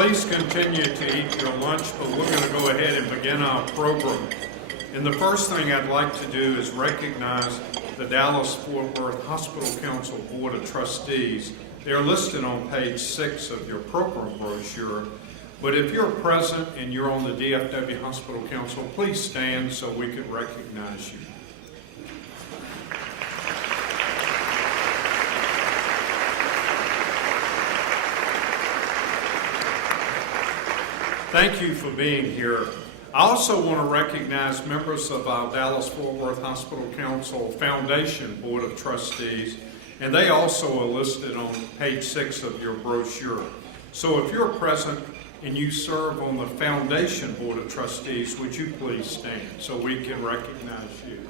Please continue to eat your lunch, but we're going to go ahead and begin our program. And the first thing I'd like to do is recognize the Dallas-Fort Worth Hospital Council Board of Trustees. They're listed on page 6 of your program brochure. But if you're present and you're on the DFW Hospital Council, please stand so we can recognize you. Thank you for being here. I also want to recognize members of our Dallas-Fort Worth Hospital Council Foundation Board of Trustees, and they also are listed on page 6 of your brochure. So if you're present and you serve on the Foundation Board of Trustees, would you please stand so we can recognize you?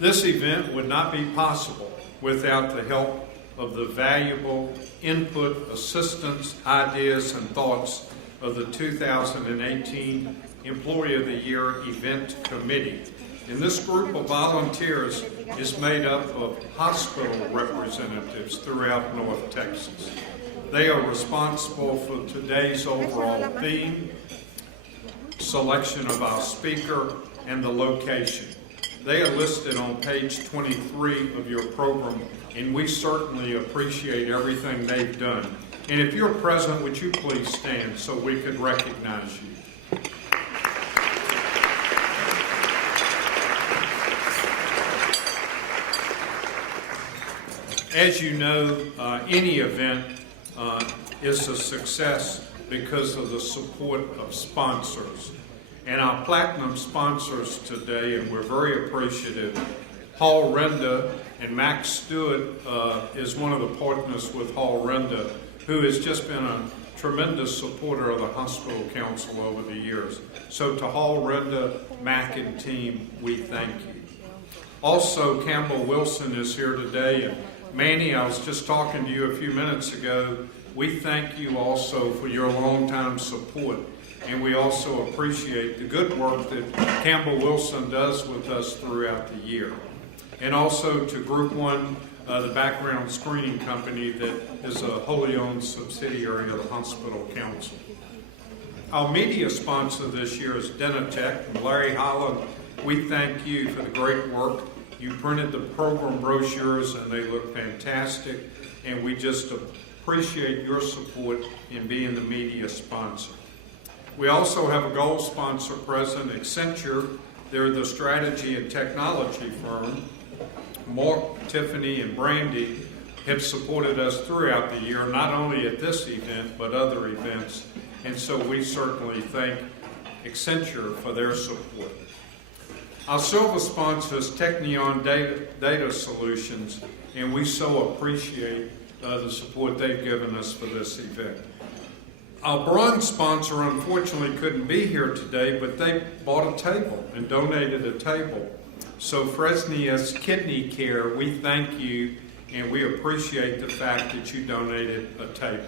This event would not be possible without the help of the valuable input, assistance, ideas, and thoughts of the 2018 Employee of the Year Event Committee. And this group of volunteers is made up of hospital representatives throughout North Texas. They are responsible for today's overall theme, selection of our speaker, and the location. They are listed on page 23 of your program, and we certainly appreciate everything they've done. And if you're present, would you please stand so we could recognize you? As you know, any event is a success because of the support of sponsors. And our platinum sponsors today, and we're very appreciative, Hall Renda and Max Stewart is one of the partners with Hall Renda, who has just been a tremendous supporter of the Hospital Council over the years. So to Hall Renda, Mac, and team, we thank you. Also, Campbell Wilson is here today, and Manny, I was just talking to you a few minutes ago. We thank you also for your longtime support. And we also appreciate the good work that Campbell Wilson does with us throughout the year. And also to Group 1, the background screening company that is a wholly owned subsidiary of the Hospital Council. Our media sponsor this year is Denatech, and Larry Holland. We thank you for the great work. You printed the program brochures and they look fantastic, and we just appreciate your support in being the media sponsor. We also have a gold sponsor present, Accenture. They're the strategy and technology firm. Mark, Tiffany, and Brandy have supported us throughout the year, not only at this event, but other events. And so we certainly thank Accenture for their support. Our silver sponsor is Technion Data Solutions, and we so appreciate the support they've given us for this event. Our bronze sponsor unfortunately couldn't be here today, but they bought a table and donated a table. So Fresnius Kidney Care, we thank you and we appreciate the fact that you donated a table.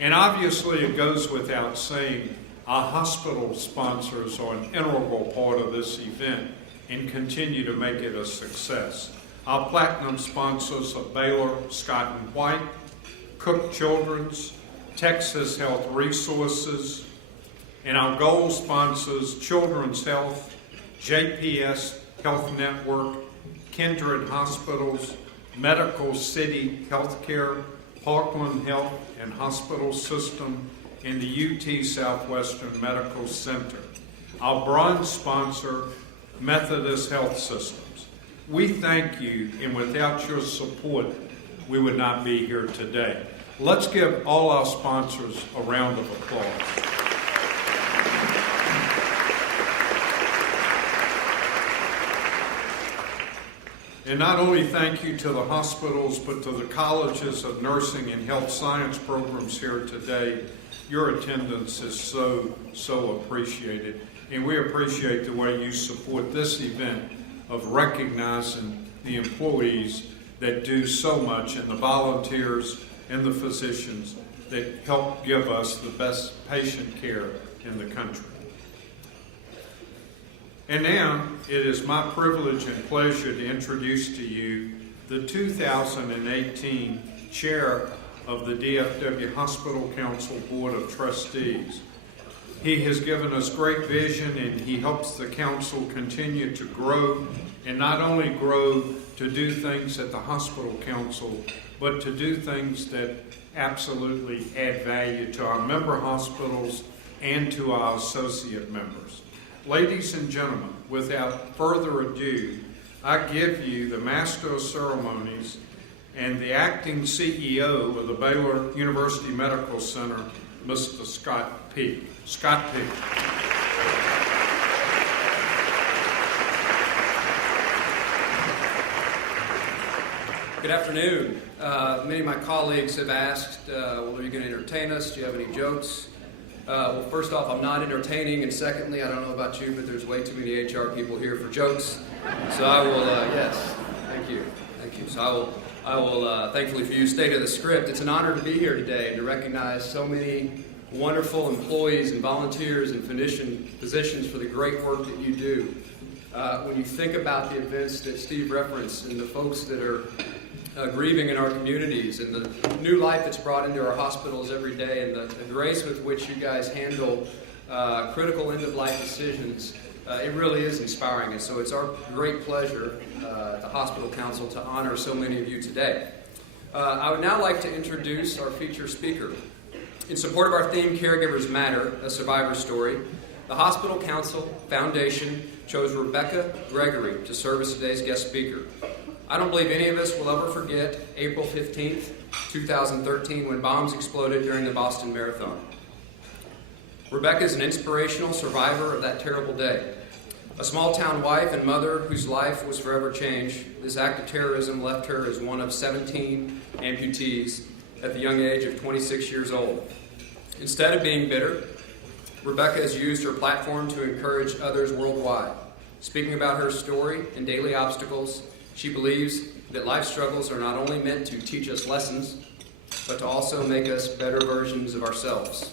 And obviously it goes without saying, our hospital sponsors are an integral part of this event and continue to make it a success. Our platinum sponsors are Baylor, Scott & White, Cook Children's, Texas Health Resources, and our gold sponsors, Children's Health, JPS Health Network, Kindred Hospitals, Medical City Healthcare, Parkland Health and Hospital System, and the UT Southwestern Medical Center. Our bronze sponsor, Methodist Health Systems. We thank you, and without your support, we would not be here today. Let's give all our sponsors a round of applause. And not only thank you to the hospitals, but to the colleges of nursing and health science programs here today. Your attendance is so appreciated. And we appreciate the way you support this event of recognizing the employees that do so much, and the volunteers and the physicians that help give us the best patient care in the country. And now it is my privilege and pleasure to introduce to you the 2018 Chair of the DFW Hospital Council Board of Trustees. He has given us great vision, and he helps the council continue to grow, and not only grow to do things at the hospital council, but to do things that absolutely add value to our member hospitals and to our associate members. Ladies and gentlemen, without further ado, I give you the Master of Ceremonies and the acting CEO of the Baylor University Medical Center, Mr. Scott Peak. Scott Peak. Good afternoon. Many of my colleagues have asked, well, are you going to entertain us? Do you have any jokes? Well, first off, I'm not entertaining, and secondly, I don't know about you, but there's way too many HR people here for jokes. So I will, yes, thank you. So I will, thankfully for you, stay to the script. It's an honor to be here today and to recognize so many wonderful employees and volunteers and physicians for the great work that you do. When you think about the events that Steve referenced and the folks that are grieving in our communities and the new life that's brought into our hospitals every day and the grace with which you guys handle critical end-of-life decisions, it really is inspiring. And so it's our great pleasure at the Hospital Council to honor so many of you today. I would now like to introduce our featured speaker. In support of our theme, Caregivers Matter, a Survivor Story, the Hospital Council Foundation chose Rebecca Gregory to serve as today's guest speaker. I don't believe any of us will ever forget April 15th, 2013, when bombs exploded during the Boston Marathon. Rebecca is an inspirational survivor of that terrible day. A small-town wife and mother whose life was forever changed, this act of terrorism left her as one of 17 amputees at the young age of 26 years old. Instead of being bitter, Rebecca has used her platform to encourage others worldwide. Speaking about her story and daily obstacles, she believes that life struggles are not only meant to teach us lessons, but to also make us better versions of ourselves.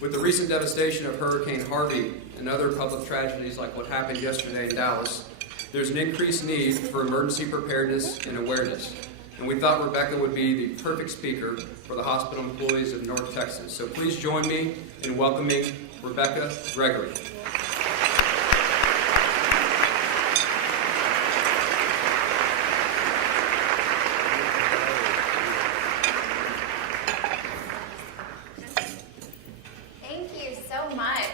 With the recent devastation of Hurricane Harvey and other public tragedies like what happened yesterday in Dallas, there's an increased need for emergency preparedness and awareness. And we thought Rebecca would be the perfect speaker for the hospital employees of North Texas. So please join me in welcoming Rebecca Gregory. Thank you so much.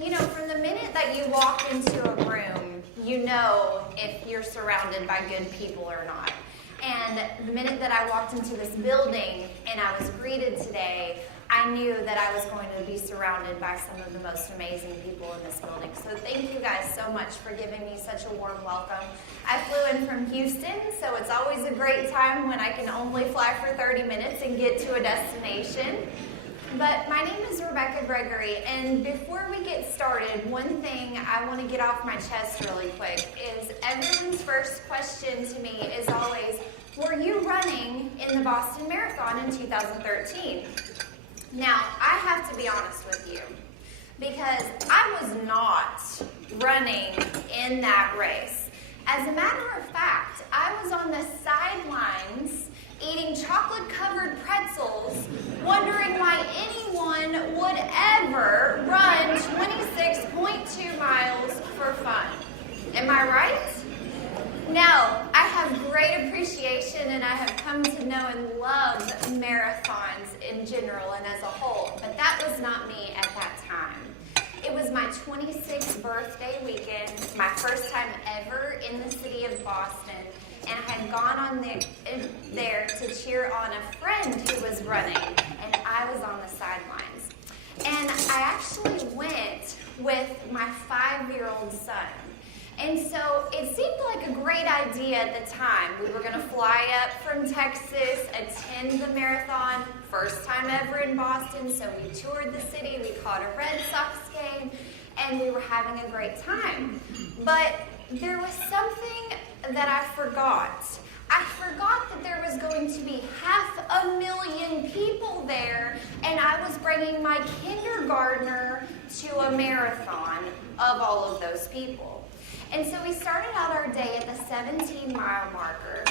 You know, from the minute that you walk into a room, you know if you're surrounded by good people or not. And the minute that I walked into this building and I was greeted today, I knew that I was going to be surrounded by some of the most amazing people in this building. So thank you guys so much for giving me such a warm welcome. I flew in from Houston, so it's always a great time when I can only fly for 30 minutes and get to a destination. But my name is Rebecca Gregory, and before we get started, one thing I want to get off my chest really quick is everyone's first question to me is always, were you running in the Boston Marathon in 2013? Now, I have to be honest with you, because I was not running in that race. As a matter of fact, I was on the sidelines eating chocolate-covered pretzels, wondering why anyone would ever run 26.2 miles for fun. Am I right? Now, I have great appreciation and I have come to know and love marathons in general and as a whole, but that was not me at that time. It was my 26th birthday weekend, my first time ever in the city of Boston, and I had gone on there to cheer on a friend who was running, and I was on the sidelines. And I actually went with my 5-year-old son. And so it seemed like a great idea at the time. We were going to fly up from Texas, attend the marathon, first time ever in Boston, so we toured the city, we caught a Red Sox game, and we were having a great time. But there was something that I forgot. I forgot that there was going to be 500,000 people there, and I was bringing my kindergartner to a marathon of all of those people. And so we started out our day at the 17-mile marker,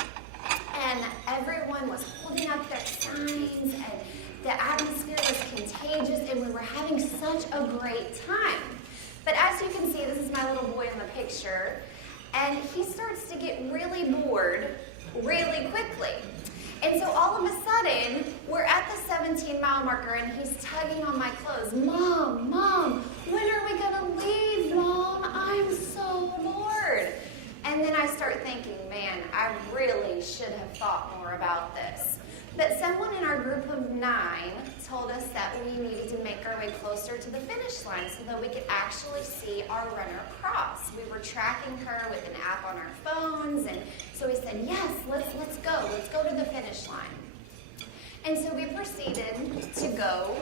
and everyone was holding up their signs, and the atmosphere was contagious, and we were having such a great time. But as you can see, this is my little boy in the picture, and he starts to get really bored really quickly. And so all of a sudden, we're at the 17-mile marker, and he's tugging on my clothes. Mom, Mom, when are we going to leave, Mom? I'm so bored. And then I start thinking, man, I really should have thought more about this. But someone in our group of 9 told us that we needed to make our way closer to the finish line so that we could actually see our runner cross. We were tracking her with an app on our phones, and so we said, yes, let's go to the finish line. And so we proceeded to go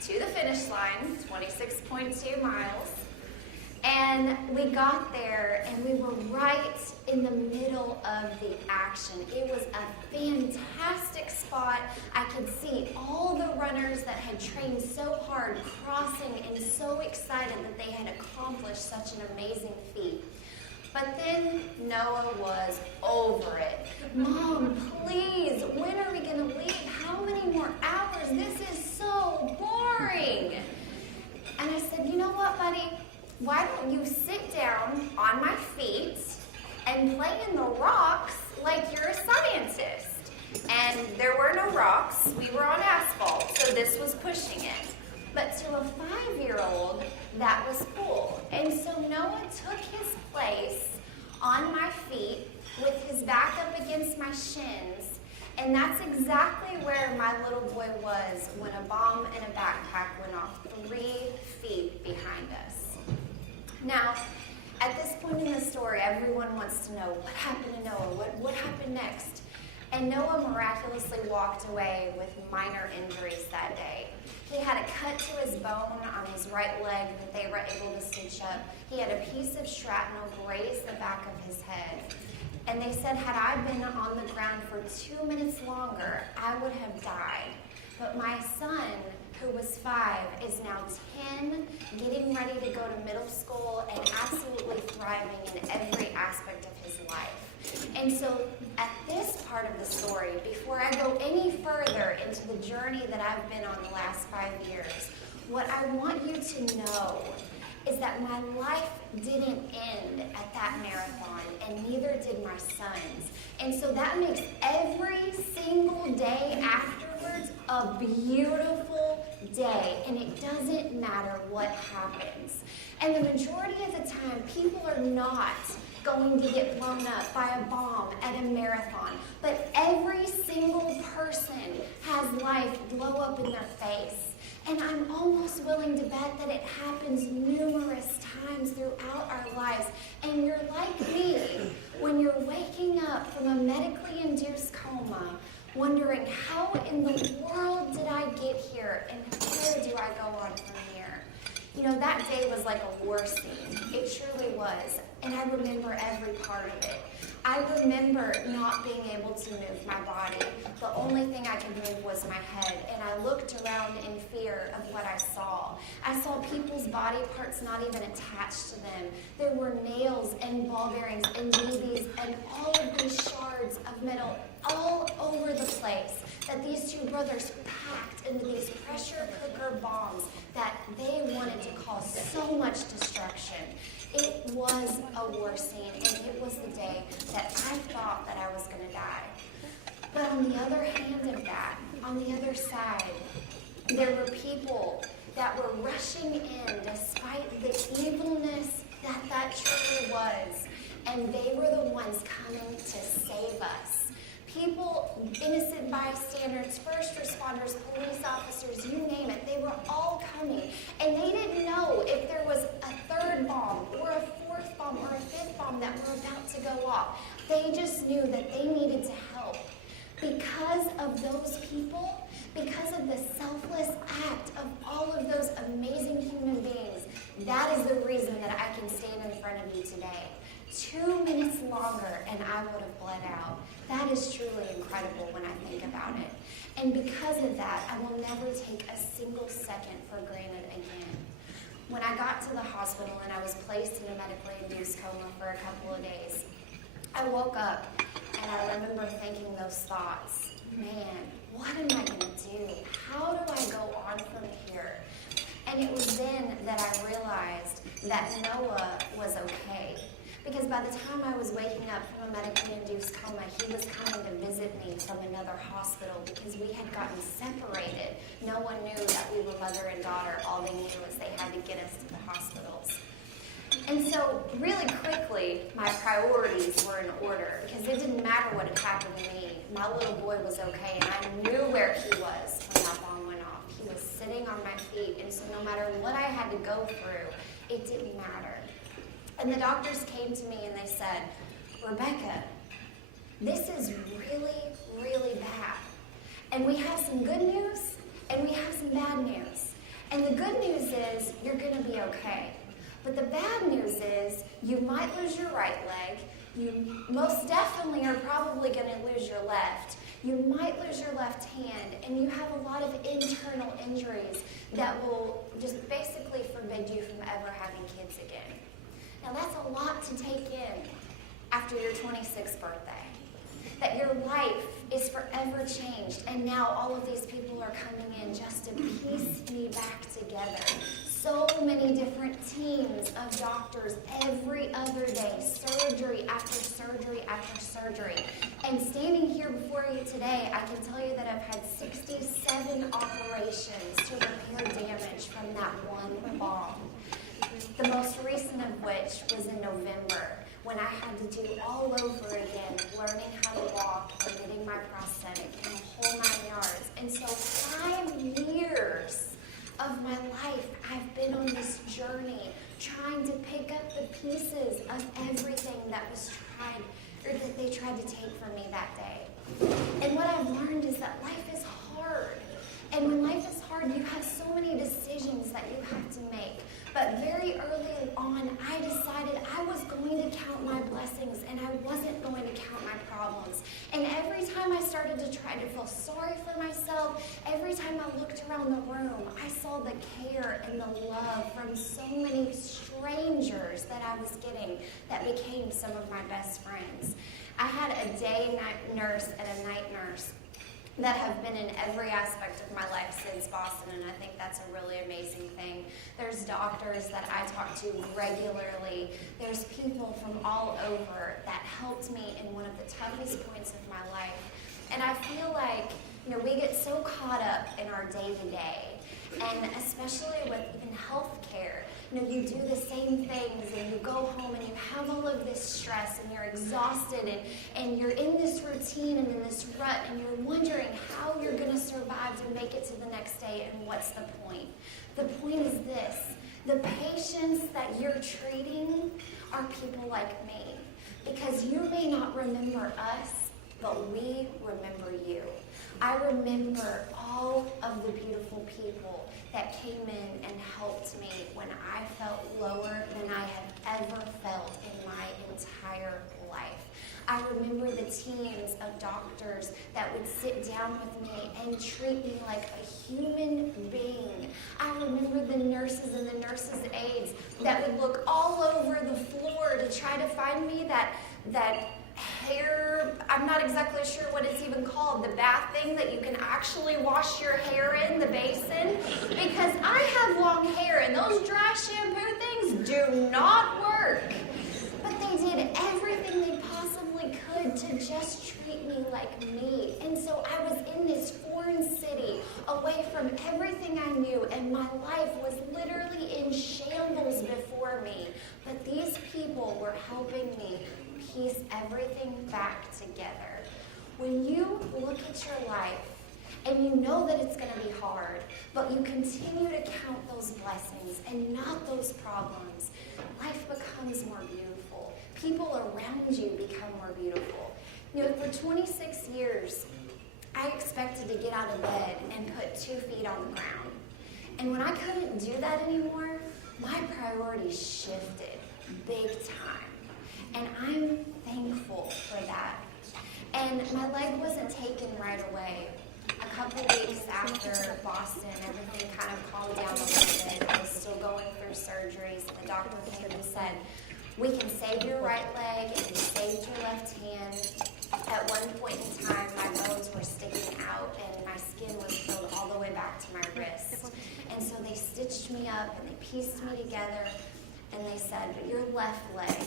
to the finish line, 26.2 miles. And we got there, and we were right in the middle of the action. It was a fantastic spot. I could see all the runners that had trained so hard crossing and so excited that they had accomplished such an amazing feat. But then Noah was over it. Mom, please, when are we going to leave? How many more hours? This is so boring. And I said, you know what, buddy? Why don't you sit down on my feet and play in the rocks like you're a scientist? And there were no rocks. We were on asphalt, so this was pushing it. But to a 5-year-old, that was cool. And so Noah took his place on my feet with his back up against my shins. And that's exactly where my little boy was when a bomb and a backpack went off 3 feet behind us. Now, at this point in the story, everyone wants to know what happened to Noah, what happened next? And Noah miraculously walked away with minor injuries that day. He had a cut to his bone on his right leg that they were able to stitch up. He had a piece of shrapnel graze the back of his head. And they said, had I been on the ground for 2 minutes longer, I would have died. But my son, who was 5, is now 10, getting ready to go to middle school and absolutely thriving in every aspect of his life. And so at this part of the story, before I go any further into the journey that I've been on the last 5 years, what I want you to know is that my life didn't end at that marathon, and neither did my son's. And so that makes every single day afterwards a beautiful day, and it doesn't matter what happens. And the majority of the time, people are not going to get blown up by a bomb at a marathon, but every single person has life blow up in their face. And I'm almost willing to bet that it happens numerous times throughout our lives. And you're like me when you're waking up from a medically induced coma, wondering, how in the world did I get here, and where do I go on from here? You know, that day was like a war scene. It truly was. And I remember every part of it. I remember not being able to move my body. The only thing I could move was my head, and I looked around in fear of what I saw. I saw people's body parts not even attached to them. There were nails and ball bearings and BBs and all of these shards of metal all over the place that these 2 brothers packed into these pressure cooker bombs that they wanted to cause so much destruction. It was a war scene, and it was the day that I thought that I was going to die. But on the other hand of that, on the other side, there were people that were rushing in despite the evilness that truly was, and they were the ones coming to save us. People, innocent bystanders, first responders, police officers, you name it, they were all coming. And they didn't know if there was a 3rd bomb or a 4th bomb or a 5th bomb that were about to go off. They just knew that they needed to help. Because of those people, because of the selfless act of all of those amazing human beings, that is the reason that I can stand in front of you today. 2 minutes longer and I would have bled out. That is truly incredible when I think about it. And because of that, I will never take a single second for granted again. When I got to the hospital and I was placed in a medically induced coma for a couple of days, I woke up and I remember thinking those thoughts. Man, what am I going to do? How do I go on from here? And it was then that I realized that Noah was okay. Because by the time I was waking up from a medically induced coma, he was coming to visit me from another hospital because we had gotten separated. No one knew that we were mother and daughter. All they knew was they had to get us to the hospitals. And so really quickly, my priorities were in order because it didn't matter what had happened to me. My little boy was okay, and I knew where he was when that bomb went off. He was sitting on my feet, and so no matter what I had to go through, it didn't matter. And the doctors came to me and they said, Rebecca, this is really, really bad. And we have some good news and we have some bad news. And the good news is you're going to be okay. But the bad news is you might lose your right leg. You most definitely are probably going to lose your left. You might lose your left hand, and you have a lot of internal injuries that will just basically forbid you from ever having kids again. Now that's a lot to take in after your 26th birthday. That your life is forever changed, and now all of these people are coming in just to piece me back together. So many different teams of doctors every other day, surgery after surgery after surgery. And standing here before you today, I can tell you that I've had 67 operations to repair damage from that one bomb. The most recent of which was in November, when I had to do all over again, learning how to walk and getting my prosthetic and the whole 9 yards. And so 5 years of my life, I've been on this journey trying to pick up the pieces of everything that was tried, or that they tried to take from me that day. And what I've learned is that life is hard. And when life is hard, you have so many decisions that you have to make. But very early on, I decided I was going to count my blessings and I wasn't going to count my problems. And every time I started to try to feel sorry for myself, every time I looked around the room, I saw the care and the love from so many strangers that I was getting that became some of my best friends. I had a day nurse and a night nurse that have been in every aspect of my life since Boston, and I think that's a really amazing thing. There's doctors that I talk to regularly. There's people from all over that helped me in one of the toughest points of my life. And I feel like, we get so caught up in our day-to-day, and especially with even healthcare. You do the same things, and you go home and you have all of this stress, and you're exhausted, and you're in this routine and in this rut, and you're wondering how you're going to survive to make it to the next day, and what's the point? The point is this: the patients that you're treating are people like me, because you may not remember us, but we remember you. I remember all of the beautiful people that came in and helped me when I felt lower than I have ever felt in my entire life. I remember the teams of doctors that would sit down with me and treat me like a human being. I remember the nurses and the nurses' aides that would look all over the floor to try to find me that hair, I'm not exactly sure what it's even called, the bath thing that you can actually wash your hair in, the basin, because I have long hair and those dry shampoo things do not work. But they did everything they possibly could to just treat me like me. And so I was in this foreign city, away from everything I knew, and my life was literally in shambles before me. But these people were helping me piece everything back together. When you look at your life and you know that it's going to be hard, but you continue to count those blessings and not those problems, life becomes more beautiful. People around you become more beautiful. For 26 years, I expected to get out of bed and put 2 feet on the ground. And when I couldn't do that anymore, my priorities shifted big time. And I'm thankful for that. And my leg wasn't taken right away. A couple weeks after Boston, everything kind of calmed down a little bit. I was still going through surgeries. The doctor came and said, we can save your right leg if you saved your left hand. At one point in time, my bones were sticking out and my skin was filled all the way back to my wrist. And so they stitched me up and they pieced me together and they said, your left leg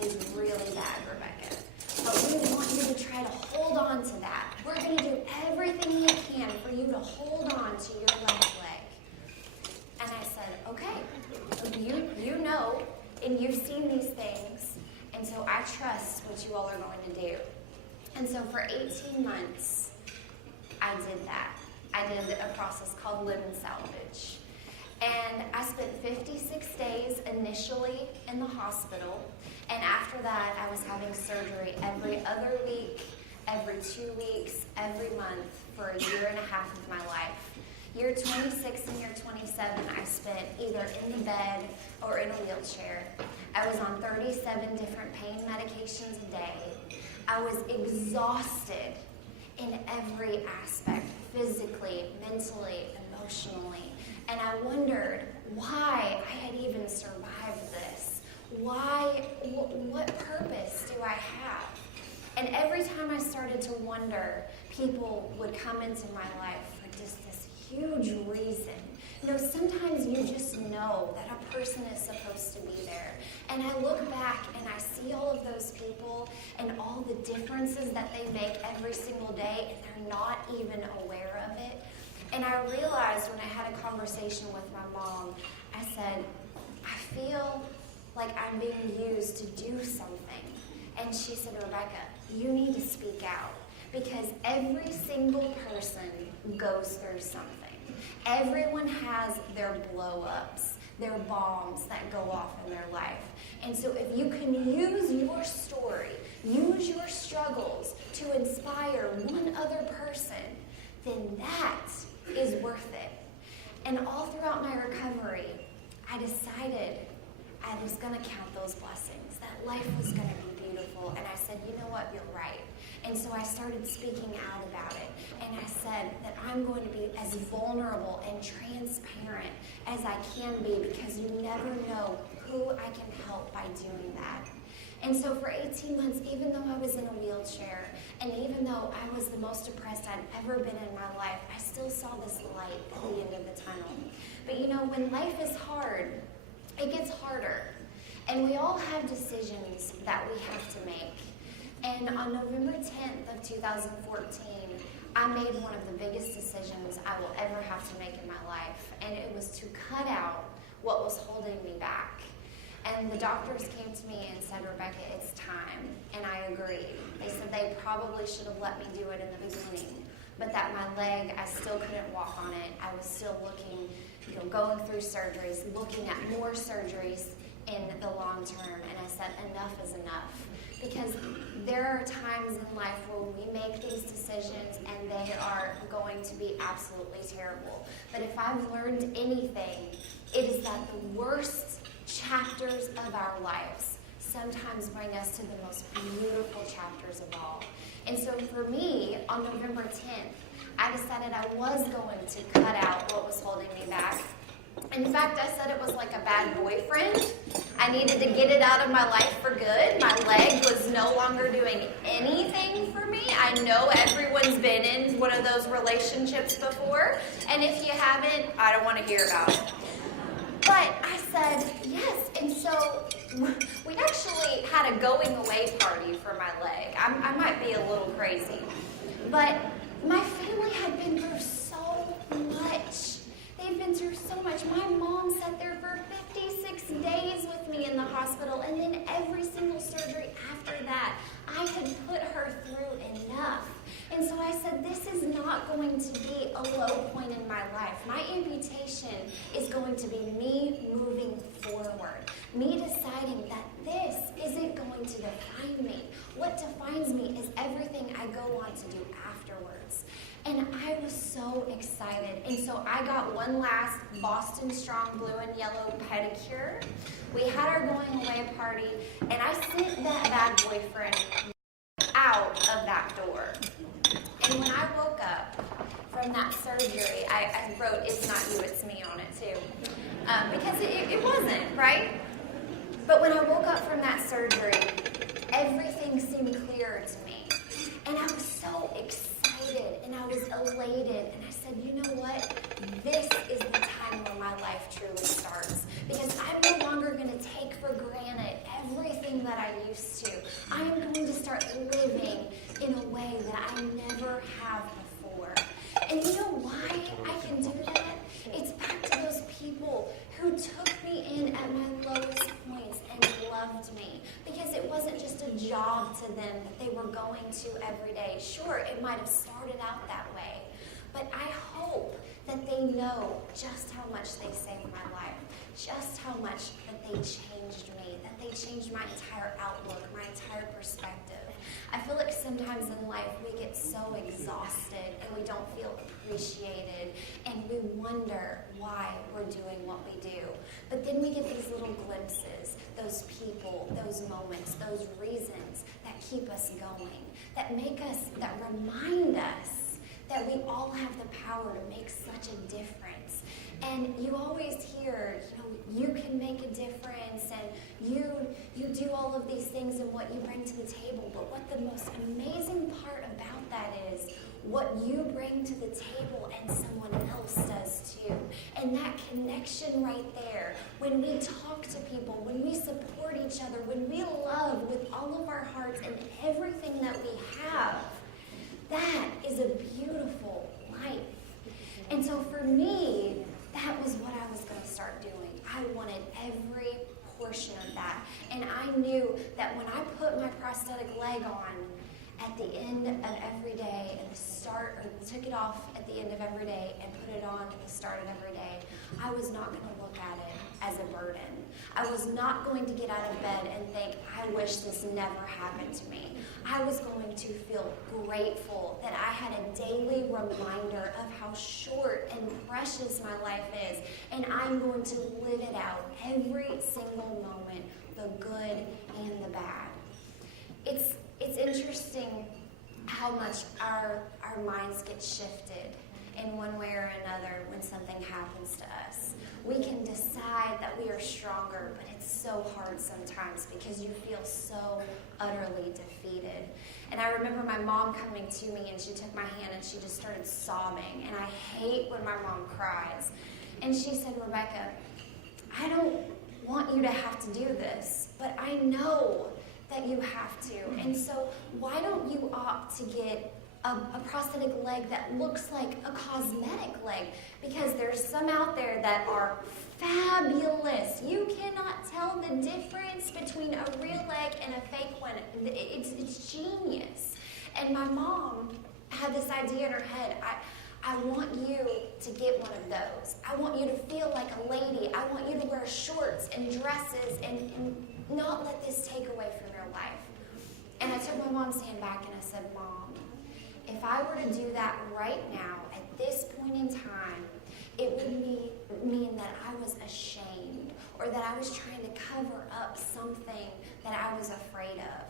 is really bad, Rebecca. But we want you to try to hold on to that. We're going to do everything we can for you to hold on to your left leg. And I said, okay, you know, and you've seen these things, and so I trust what you all are going to do. And so for 18 months, I did that. I did a process called limb salvage. And I spent 56 days initially in the hospital. And after that, I was having surgery every other week, every 2 weeks, every month for a year and a half of my life. Year 26 and year 27, I spent either in the bed or in a wheelchair. I was on 37 different pain medications a day. I was exhausted in every aspect, physically, mentally, emotionally. And I wondered why I had even survived this. Why, what purpose do I have? And every time I started to wonder, people would come into my life for just this huge reason. You know, sometimes you just know that a person is supposed to be there. And I look back and I see all of those people and all the differences that they make every single day, and they're not even aware of it. And I realized when I had a conversation with my mom, I said, I feel like I'm being used to do something. And she said, Rebecca, you need to speak out, because every single person goes through something. Everyone has their blow-ups, their bombs that go off in their life. And so if you can use your story, use your struggles to inspire one other person, then that is worth it. And all throughout my recovery, I decided I was going to count those blessings, that life was going to be beautiful. And I said, you know what, you're right. And so I started speaking out about it. And I said that I'm going to be as vulnerable and transparent as I can be, because you never know who I can help by doing that. And so for 18 months, even though I was in a wheelchair, and even though I was the most depressed I'd ever been in my life, I still saw this light at the end of the tunnel. But you know, when life is hard, it gets harder. And we all have decisions that we have to make. And on November 10th of 2014, I made one of the biggest decisions I will ever have to make in my life. And it was to cut out what was holding me back. And the doctors came to me and said, Rebecca, it's time. And I agreed. They said they probably should have let me do it in the beginning, but that my leg, I still couldn't walk on it. I was still looking, going through surgeries, looking at more surgeries in the long term. And I said, enough is enough. Because there are times in life where we make these decisions and they are going to be absolutely terrible. But if I've learned anything, it is that the worst chapters of our lives sometimes bring us to the most beautiful chapters of all. And so for me, on November 10th, I decided I was going to cut out what was holding me back. In fact, I said it was like a bad boyfriend. I needed to get it out of my life for good. My leg was no longer doing anything for me. I know everyone's been in one of those relationships before, and if you haven't, I don't want to hear about it. But I said yes, and so we actually had a going away party for my leg. I might be a little crazy, but my family had been through so much. They've been through so much. My mom sat there for 56 days with me in the hospital, and then every single surgery after that, I had put her through enough. And so I said, this is not going to be a low point in my life. My amputation is going to be me moving forward, me deciding that this isn't going to define me. What defines me is everything I go on to do afterwards. And I was so excited. And so I got one last Boston Strong blue and yellow pedicure. We had our going away party, and I sent that bad boyfriend out of that door. And when I woke up from from that surgery, I wrote, "It's not you, it's me" on it too. Because it wasn't, right? But when I woke up from that surgery, everything seemed clearer to me. And I was so excited and I was elated. And I said, you know what? This is the time where my life truly starts. Because I'm no longer going to take for granted everything that I used to. I am going to start living in a way that I never have before. And you know why I can do that? It's back to those people who took me in at my lowest points and loved me. Because it wasn't just a job to them that they were going to every day. Sure, it might have started out that way. But I hope that they know just how much they saved my life. Just how much that they changed me. That they changed my entire outlook, my entire perspective. I feel like sometimes in life we get so exhausted and we don't feel appreciated and we wonder why we're doing what we do. But then we get these little glimpses, those people, those moments, those reasons that keep us going, that make us, that remind us that we all have the power to make such a difference. And you always hear, you can make a difference and you do all of these things and what you bring to the table. But what the most amazing part about that is what you bring to the table and someone else does too. And that connection right there, when we talk to people, when we support each other, when we love with all of our hearts and everything that we have, that is a beautiful life. And so for me, that was what I was going to start doing. I wanted every portion of that. And I knew that when I put my prosthetic leg on at the end of every day and took it off at the end of every day and put it on at the start of every day, I was not going to look at it as a burden. I was not going to get out of bed and think, I wish this never happened to me. I was going to feel grateful that I had a daily reminder of how short and precious my life is, and I'm going to live it out every single moment, the good and the bad. It's interesting how much our minds get shifted in one way or another when something happens to us. We can decide that we are stronger, but it's so hard sometimes because you feel so utterly defeated. And I remember my mom coming to me and she took my hand and she just started sobbing. And I hate when my mom cries. And she said, Rebecca, I don't want you to have to do this, but I know that you have to. And so why don't you opt to get a prosthetic leg that looks like a cosmetic leg? Because there's some out there that are fabulous. You cannot tell the difference between a real leg and a fake one. It's genius. And my mom had this idea in her head. I want you to get one of those. I want you to feel like a lady. I want you to wear shorts and dresses and not let this take away from your life. And I took my mom's hand back and I said, Mom, if I were to do that right now, at this point in time, it would mean that I was ashamed or that I was trying to cover up something that I was afraid of.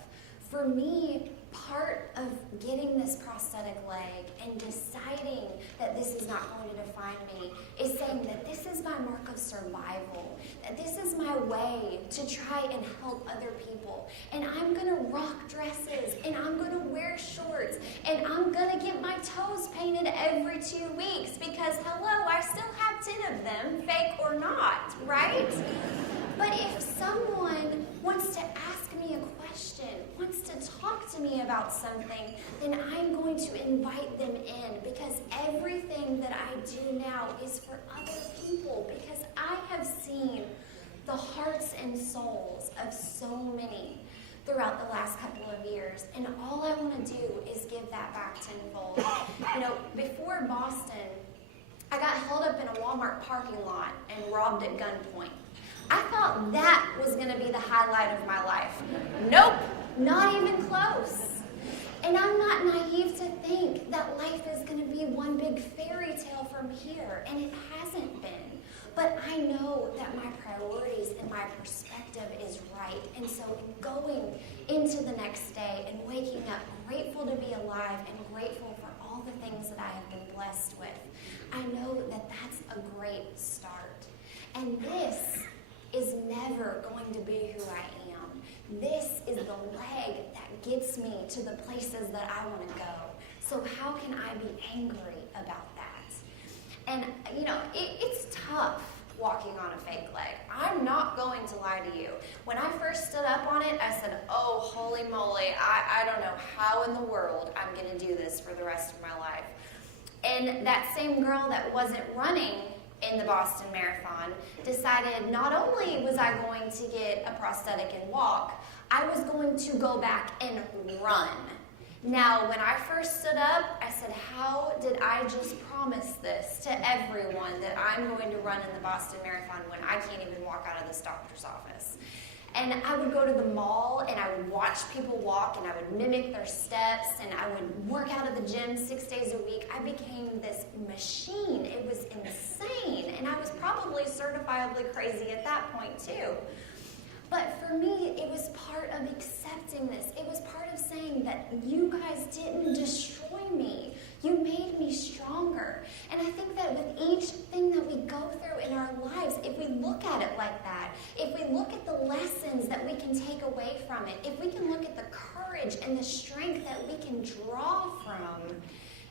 For me, part of getting this prosthetic leg and deciding that this is not going to define me is saying that this is my mark of survival, that this is my way to try and help other people. And I'm going to rock dresses, and I'm going to wear shorts, and I'm going to get my toes painted every 2 weeks because, hello, I still have 10 of them, fake or not, right? But if someone wants to ask me a question, wants to talk to me about something, then I'm going to invite them in because everything that I do now is for other people because I have seen the hearts and souls of so many throughout the last couple of years, and all I want to do is give that back tenfold. Before Boston, I got held up in a Walmart parking lot and robbed at gunpoint. I thought that was going to be the highlight of my life. Nope, not even close. And I'm not naive to think that life is going to be one big fairy tale from here, and it hasn't been. But I know that my priorities and my perspective is right. And so going into the next day and waking up grateful to be alive and grateful for all the things that I have been blessed with, that that's a great start. And this is never going to be who I am. This is the leg that gets me to the places that I want to go. So how can I be angry about that? And, it's tough walking on a fake leg. I'm not going to lie to you. When I first stood up on it, I said, oh, holy moly, I don't know how in the world I'm going to do this for the rest of my life. And that same girl that wasn't running in the Boston Marathon decided not only was I going to get a prosthetic and walk, I was going to go back and run. Now, when I first stood up, I said, how did I just promise this to everyone that I'm going to run in the Boston Marathon when I can't even walk out of this doctor's office? And I would go to the mall and I would watch people walk and I would mimic their steps and I would work out at the gym 6 days a week. I became this machine. It was insane. And I was probably certifiably crazy at that point too. But for me, it was part of accepting this. It was part of saying that you guys didn't destroy me. You made me stronger. And I think that with each thing that we go through in our lives, if we look at it like that, if we look at the lessons that we can take away from it, if we can look at the courage and the strength that we can draw from,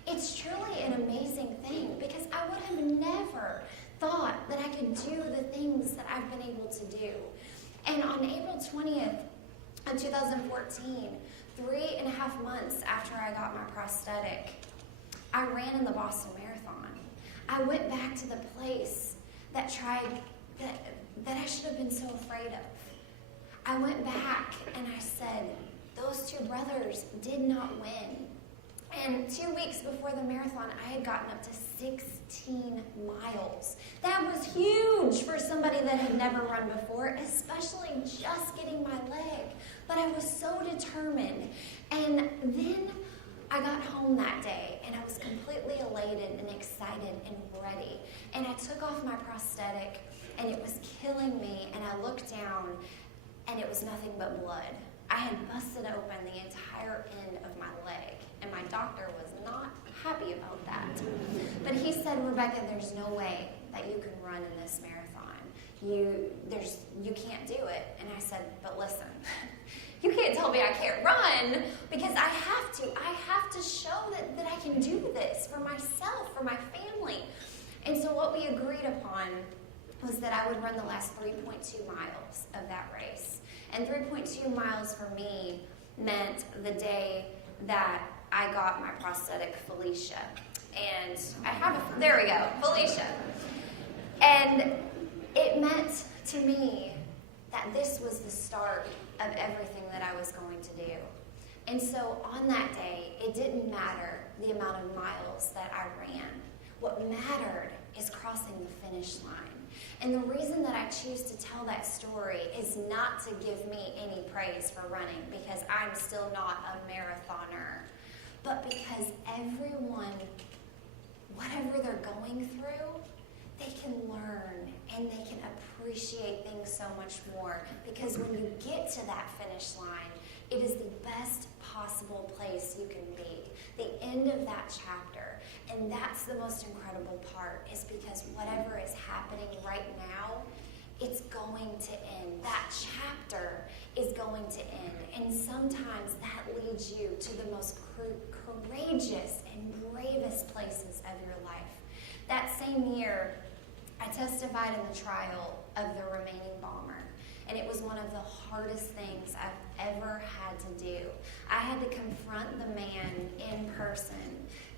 it's truly an amazing thing, because I would have never thought that I could do the things that I've been able to do. And on April 20th of 2014, 3.5 months after I got my prosthetic, I ran in the Boston Marathon. I went back to the place that I should have been so afraid of. I went back and I said, those two brothers did not win. And 2 weeks before the marathon, I had gotten up to 16 miles. That was huge for somebody that had never run before, especially just getting my leg. But I was so determined. And then I got home that day, and I was completely elated and excited and ready. And I took off my prosthetic, and it was killing me. And I looked down, and it was nothing but blood. I had busted open the entire end of my leg, and my doctor was not happy about that. But he said, Rebecca, there's no way that you can run in this marathon. You can't do it. And I said, but listen, you can't tell me I can't run, because I have to. I have to show that I can do this for myself, for my family. And so what we agreed upon was that I would run the last 3.2 miles of that race. And 3.2 miles for me meant the day that I got my prosthetic, Felicia. And there we go, Felicia. And it meant to me that this was the start of everything that I was going to do. And so on that day, it didn't matter the amount of miles that I ran. What mattered is crossing the finish line. And the reason that I choose to tell that story is not to give me any praise for running, because I'm still not a marathoner, but because everyone, whatever they're going through, they can learn and they can appreciate things so much more, because when you get to that finish line, it is the best possible place you can be. The end of that chapter. And that's the most incredible part, is because whatever is happening right now, it's going to end. That chapter is going to end. And sometimes that leads you to the most courageous and bravest places of your life. That same year, I testified in the trial of the remaining bomber. And it was one of the hardest things I've ever had to do. I had to confront the man in person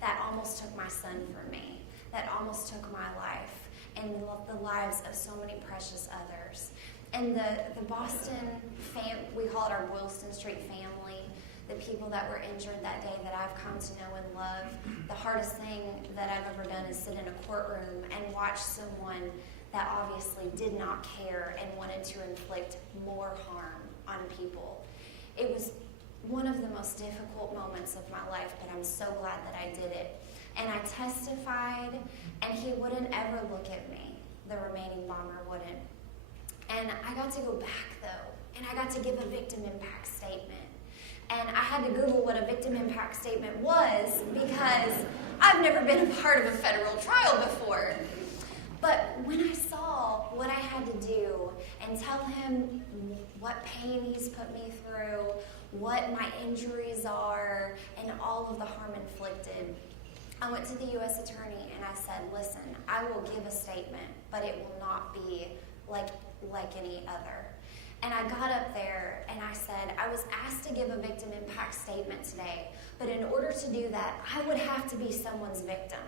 that almost took my son from me, that almost took my life, and the lives of so many precious others. And the Boston, we call it our Boylston Street family, the people that were injured that day that I've come to know and love, the hardest thing that I've ever done is sit in a courtroom and watch someone that obviously did not care and wanted to inflict more harm on people. It was one of the most difficult moments of my life, but I'm so glad that I did it. And I testified, and he wouldn't ever look at me. The remaining bomber wouldn't. And I got to go back, though, and I got to give a victim impact statement. And I had to Google what a victim impact statement was, because I've never been a part of a federal trial before. But when I saw what I had to do and tell him what pain he's put me through, what my injuries are, and all of the harm inflicted, I went to the U.S. Attorney and I said, listen, I will give a statement, but it will not be like any other. And I got up there and I said, I was asked to give a victim impact statement today, but in order to do that, I would have to be someone's victim.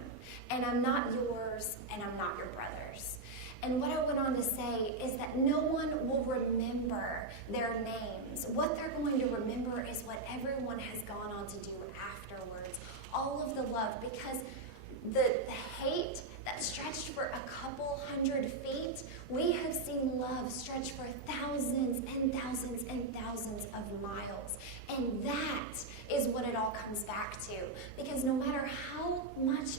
And I'm not yours, and I'm not your brother's. And what I went on to say is that no one will remember their names. What they're going to remember is what everyone has gone on to do afterwards. All of the love, because the hate that stretched for a couple 100 feet, we have seen love stretch for thousands and thousands and thousands of miles. And that is what it all comes back to. Because no matter how much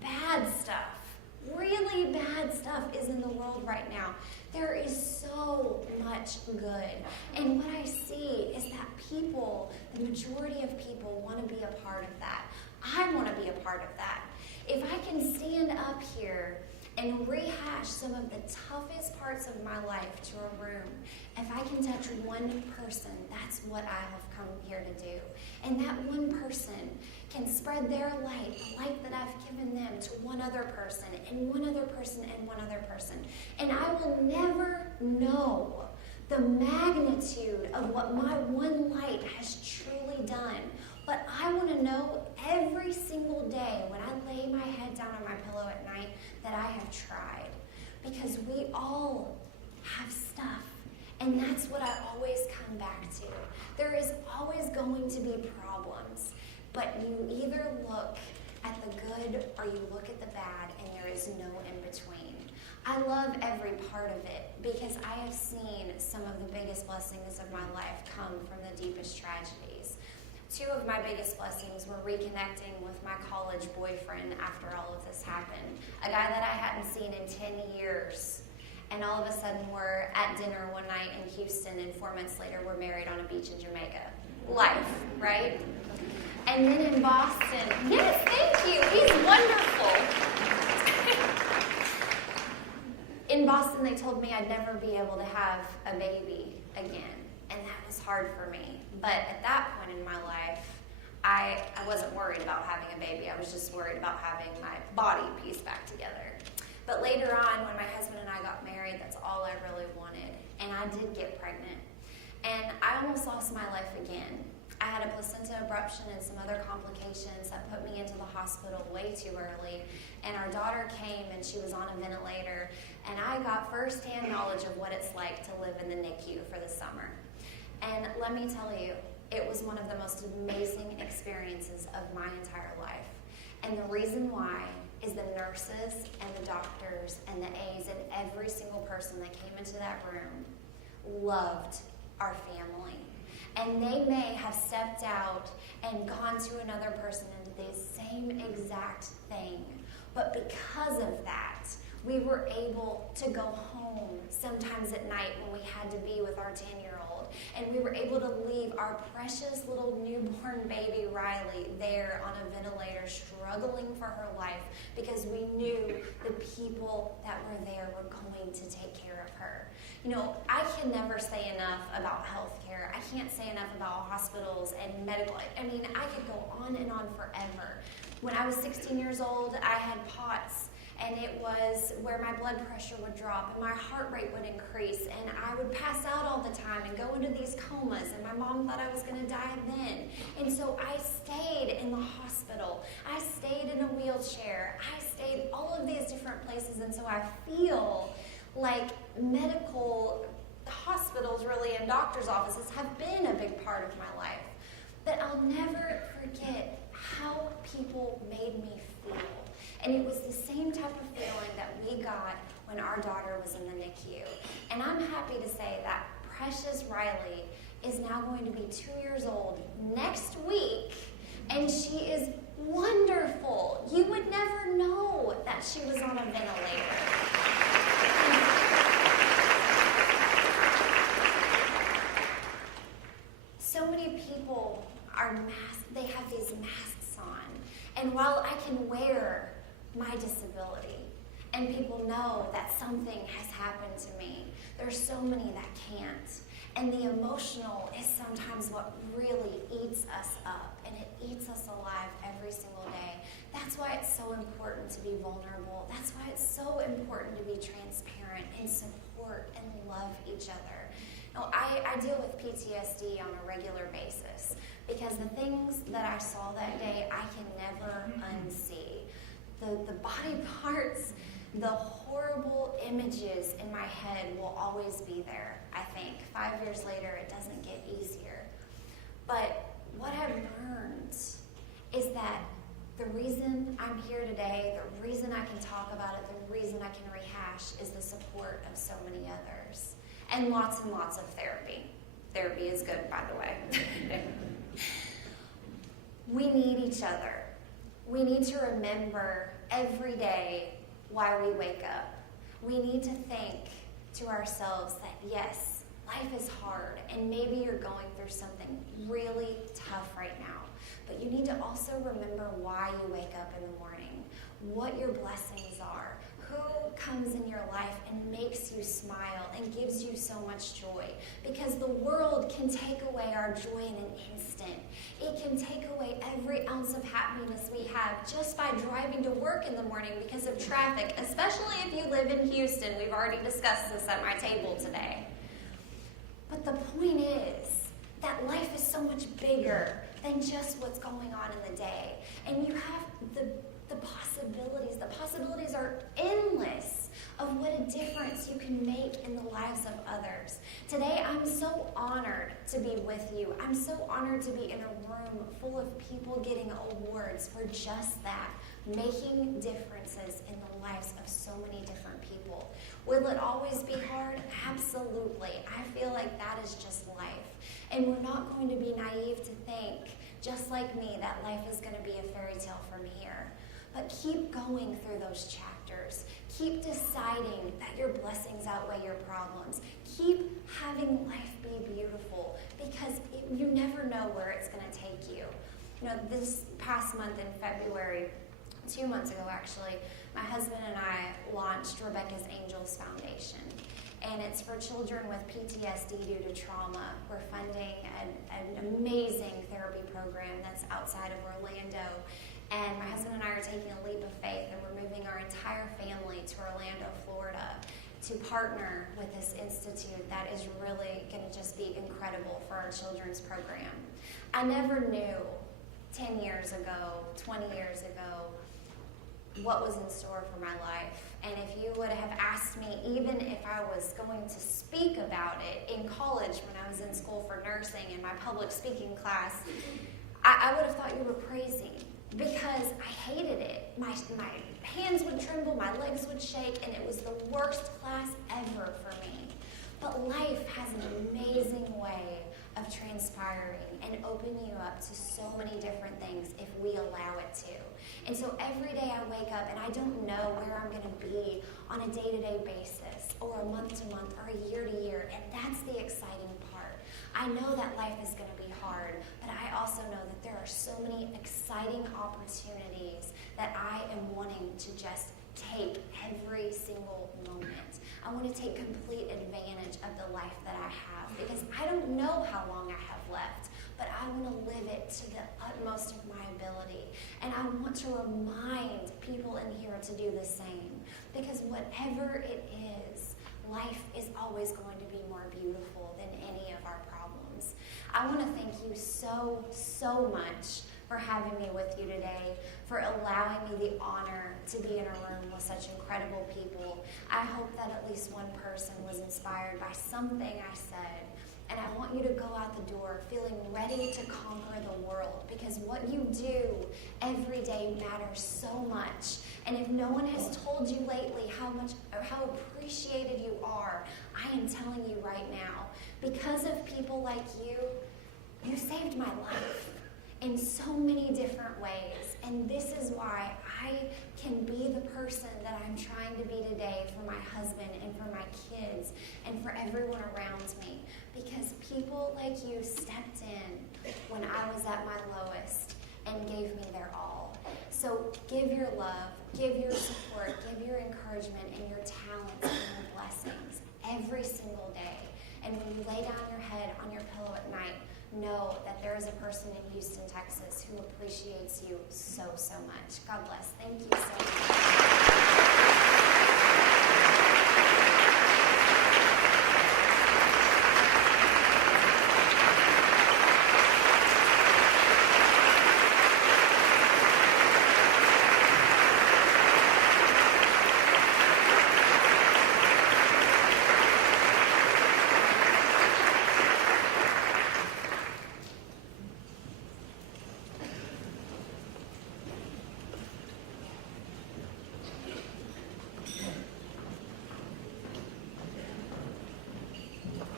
bad stuff, really bad stuff is in the world right now, there is so much good. And what I see is that people, the majority of people, want to be a part of that. I want to be a part of that. If I can stand up here and rehash some of the toughest parts of my life to a room, if I can touch one person, that's what I have come here to do. And that one person can spread their light, the light that I've given them, to one other person, and one other person, and one other person. And I will never know the magnitude of what my one light has truly done. But I want to know every single day when I lay my head down on my pillow at night that I have tried. Because we all have stuff. And that's what I always come back to. There is always going to be problems. But you either look at the good or you look at the bad, and there is no in between. I love every part of it because I have seen some of the biggest blessings of my life come from the deepest tragedies. Two of my biggest blessings were reconnecting with my college boyfriend after all of this happened. A guy that I hadn't seen in 10 years. And all of a sudden we're at dinner one night in Houston, and 4 months later we're married on a beach in Jamaica. Life, right? And then in Boston, yes, thank you, he's wonderful. In Boston, they told me I'd never be able to have a baby again. And that was hard for me. But at that point in my life, I wasn't worried about having a baby. I was just worried about having my body pieced back together. But later on, when my husband and I got married, that's all I really wanted. And I did get pregnant. And I almost lost my life again. I had a placenta abruption and some other complications that put me into the hospital way too early. And our daughter came and she was on a ventilator. And I got firsthand knowledge of what it's like to live in the NICU for the summer. And let me tell you, it was one of the most amazing experiences of my entire life. And the reason why is the nurses and the doctors and the A's and every single person that came into that room loved our family. And they may have stepped out and gone to another person and did the same exact thing. But because of that, we were able to go home sometimes at night when we had to be with our 10-year-old. And we were able to leave our precious little newborn baby Riley there on a ventilator struggling for her life because we knew the people that were there were going to take care of her. You know, I can never say enough about healthcare. I can't say enough about hospitals and medical. I mean, I could go on and on forever. When I was 16 years old, I had POTS. And it was where my blood pressure would drop and my heart rate would increase and I would pass out all the time and go into these comas, and my mom thought I was going to die then. And so I stayed in the hospital. I stayed in a wheelchair. I stayed all of these different places, and so I feel like medical hospitals really and doctor's offices have been a big part of my life. But I'll never forget how people made me feel. And it was the same type of feeling that we got when our daughter was in the NICU. And I'm happy to say that precious Riley is now going to be 2 years old next week, and she is wonderful. You would never know that she was on a ventilator. So many people are masked, they have these masks on. And while I can wear my disability and people know that something has happened to me. There's so many that can't. And the emotional is sometimes what really eats us up, and it eats us alive every single day. That's why it's so important to be vulnerable. That's why it's so important to be transparent and support and love each other. Now, I deal with PTSD on a regular basis because the things that I saw that day, I can never unsee. The body parts, the horrible images in my head will always be there, I think. 5 years later, it doesn't get easier. But what I've learned is that the reason I'm here today, the reason I can talk about it, the reason I can rehash is the support of so many others. And lots of therapy. Therapy is good, by the way. We need each other. We need to remember every day why we wake up. We need to think to ourselves that yes, life is hard, and maybe you're going through something really tough right now. But you need to also remember why you wake up in the morning, what your blessings are, who comes in your life and makes you smile and gives you so much joy. Because the world can take away our joy in an instant. It can take away every ounce of happiness we have just by driving to work in the morning because of traffic, especially if you live in Houston. We've already discussed this at my table today. But the point is that life is so much bigger than just what's going on in the day. And you have the possibilities. The possibilities are endless of what a difference you can make in the lives of others. Today, I'm so honored to be with you. I'm so honored to be in a room full of people getting awards for just that, making differences in the lives of so many different people. Will it always be hard? Absolutely. I feel like that is just life. And we're not going to be naive to think, just like me, that life is going to be a fairy tale from here. But keep going through those chapters. Keep deciding that your blessings outweigh your problems. Keep having life be beautiful because you never know where it's going to take you. You know, this past month in February, 2 months ago actually, my husband and I launched Rebecca's Angels Foundation. And it's for children with PTSD due to trauma. We're funding an amazing therapy program that's outside of Orlando. And my husband and I are taking a leap of faith, and we're moving our entire family to Orlando, Florida, to partner with this institute that is really going to just be incredible for our children's program. I never knew 10 years ago, 20 years ago, what was in store for my life. And if you would have asked me, even if I was going to speak about it in college when I was in school for nursing in my public speaking class, I would have thought you were crazy because I hated it. My hands would tremble, my legs would shake, and it was the worst class ever for me. But life has an amazing way of transpiring and opening you up to so many different things if we allow it to. And so every day I wake up and I don't know where I'm going to be on a day-to-day basis or a month-to-month or a year-to-year, and that's the exciting part. I know that life is going to be hard, but I also know that there are so many exciting opportunities that I am wanting to just take every single moment. I want to take complete advantage of the life that I have because I don't know how long I have left, but I want to live it to the utmost of my ability. And I want to remind people in here to do the same because whatever it is, life is always going to be more beautiful than any of our problems. I want to thank you so much for having me with you today, for allowing me the honor to be in a room with such incredible people. I hope that at least one person was inspired by something I said. And I want you to go out the door feeling ready to conquer the world because what you do every day matters so much. And if no one has told you lately how appreciated you are, I am telling you right now, because of people like you, you saved my life in so many different ways. And this is why I can be the person that I'm trying to be today for my husband and for my kids and for everyone around me. Because people like you stepped in when I was at my lowest and gave me their all. So give your love, give your support, give your encouragement and your talents and your blessings every single day. And when you lay down your head on your pillow at night, know that there is a person in Houston, Texas who appreciates you so, so much. God bless. Thank you so much.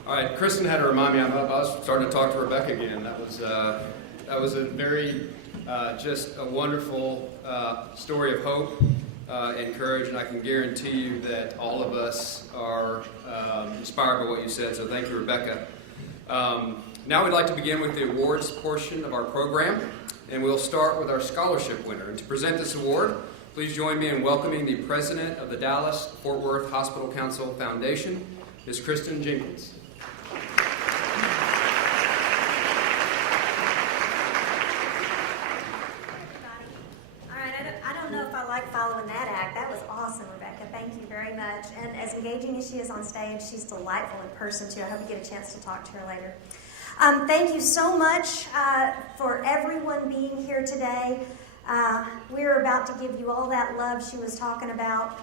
All right, Kristen had to remind me. I was starting to talk to Rebecca again. That was a very just a wonderful story of hope and courage, and I can guarantee you that all of us are inspired by what you said. So thank you, Rebecca. Now we'd like to begin with the awards portion of our program, and we'll start with our scholarship winner. And to present this award, please join me in welcoming the president of the Dallas-Fort Worth Hospital Council Foundation, Ms. Kristen Jenkins. Following that act. That was awesome, Rebecca. Thank you very much. And as engaging as she is on stage, she's delightful in person, too. I hope you get a chance to talk to her later. Thank you so much for everyone being here today. We're about to give you all that love she was talking about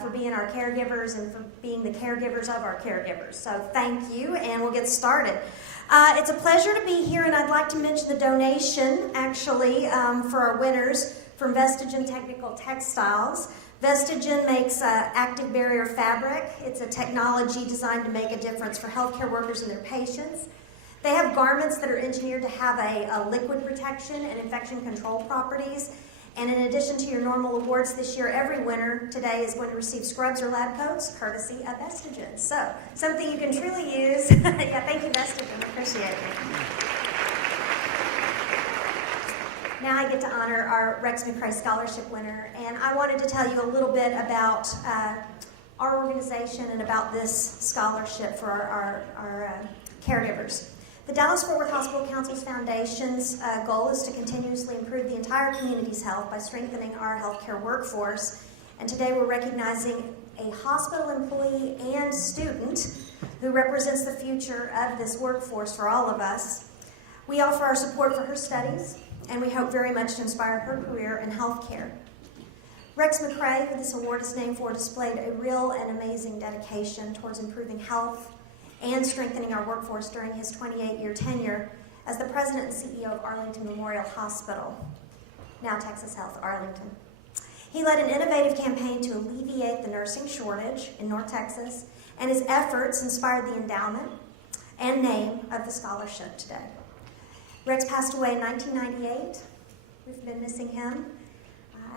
for being our caregivers and for being the caregivers of our caregivers. So thank you, and we'll get started. It's a pleasure to be here, and I'd like to mention the donation, actually, for our winners from Vestigen Technical Textiles. Vestigen makes active barrier fabric. It's a technology designed to make a difference for healthcare workers and their patients. They have garments that are engineered to have a liquid protection and infection control properties. And in addition to your normal awards this year, every winner today is going to receive scrubs or lab coats, courtesy of Vestigen. So, something you can truly use. Yeah, thank you, Vestigen. Appreciate it. Now I get to honor our Rex McCrae Scholarship winner, and I wanted to tell you a little bit about our organization and about this scholarship for our caregivers. The Dallas-Fort Worth Hospital Council's Foundation's goal is to continuously improve the entire community's health by strengthening our healthcare workforce, and today we're recognizing a hospital employee and student who represents the future of this workforce for all of us. We offer our support for her studies, and we hope very much to inspire her career in healthcare. Rex McCrae, who this award is named for, displayed a real and amazing dedication towards improving health and strengthening our workforce during his 28-year tenure as the president and CEO of Arlington Memorial Hospital, now Texas Health Arlington. He led an innovative campaign to alleviate the nursing shortage in North Texas, and his efforts inspired the endowment and name of the scholarship today. Rex passed away in 1998. We've been missing him,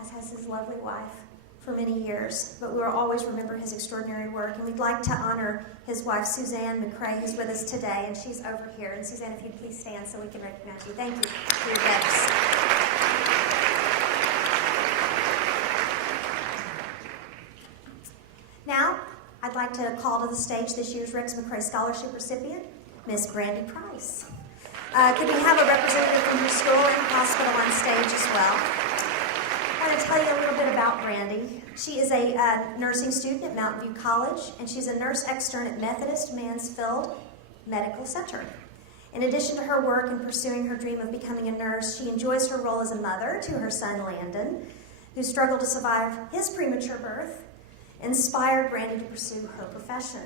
as has his lovely wife, for many years. But we will always remember his extraordinary work. And we'd like to honor his wife, Suzanne McCrae, who's with us today. And she's over here. And Suzanne, if you'd please stand so we can recognize you. Thank you for your gifts. Now, I'd like to call to the stage this year's Rex McCrae Scholarship recipient, Miss Brandy Price. Could we have a representative from her school and hospital on stage as well? I want to tell you a little bit about Brandy. She is a nursing student at Mountain View College, and she's a nurse extern at Methodist Mansfield Medical Center. In addition to her work in pursuing her dream of becoming a nurse, she enjoys her role as a mother to her son Landon, who struggled to survive his premature birth, inspired Brandy to pursue her profession.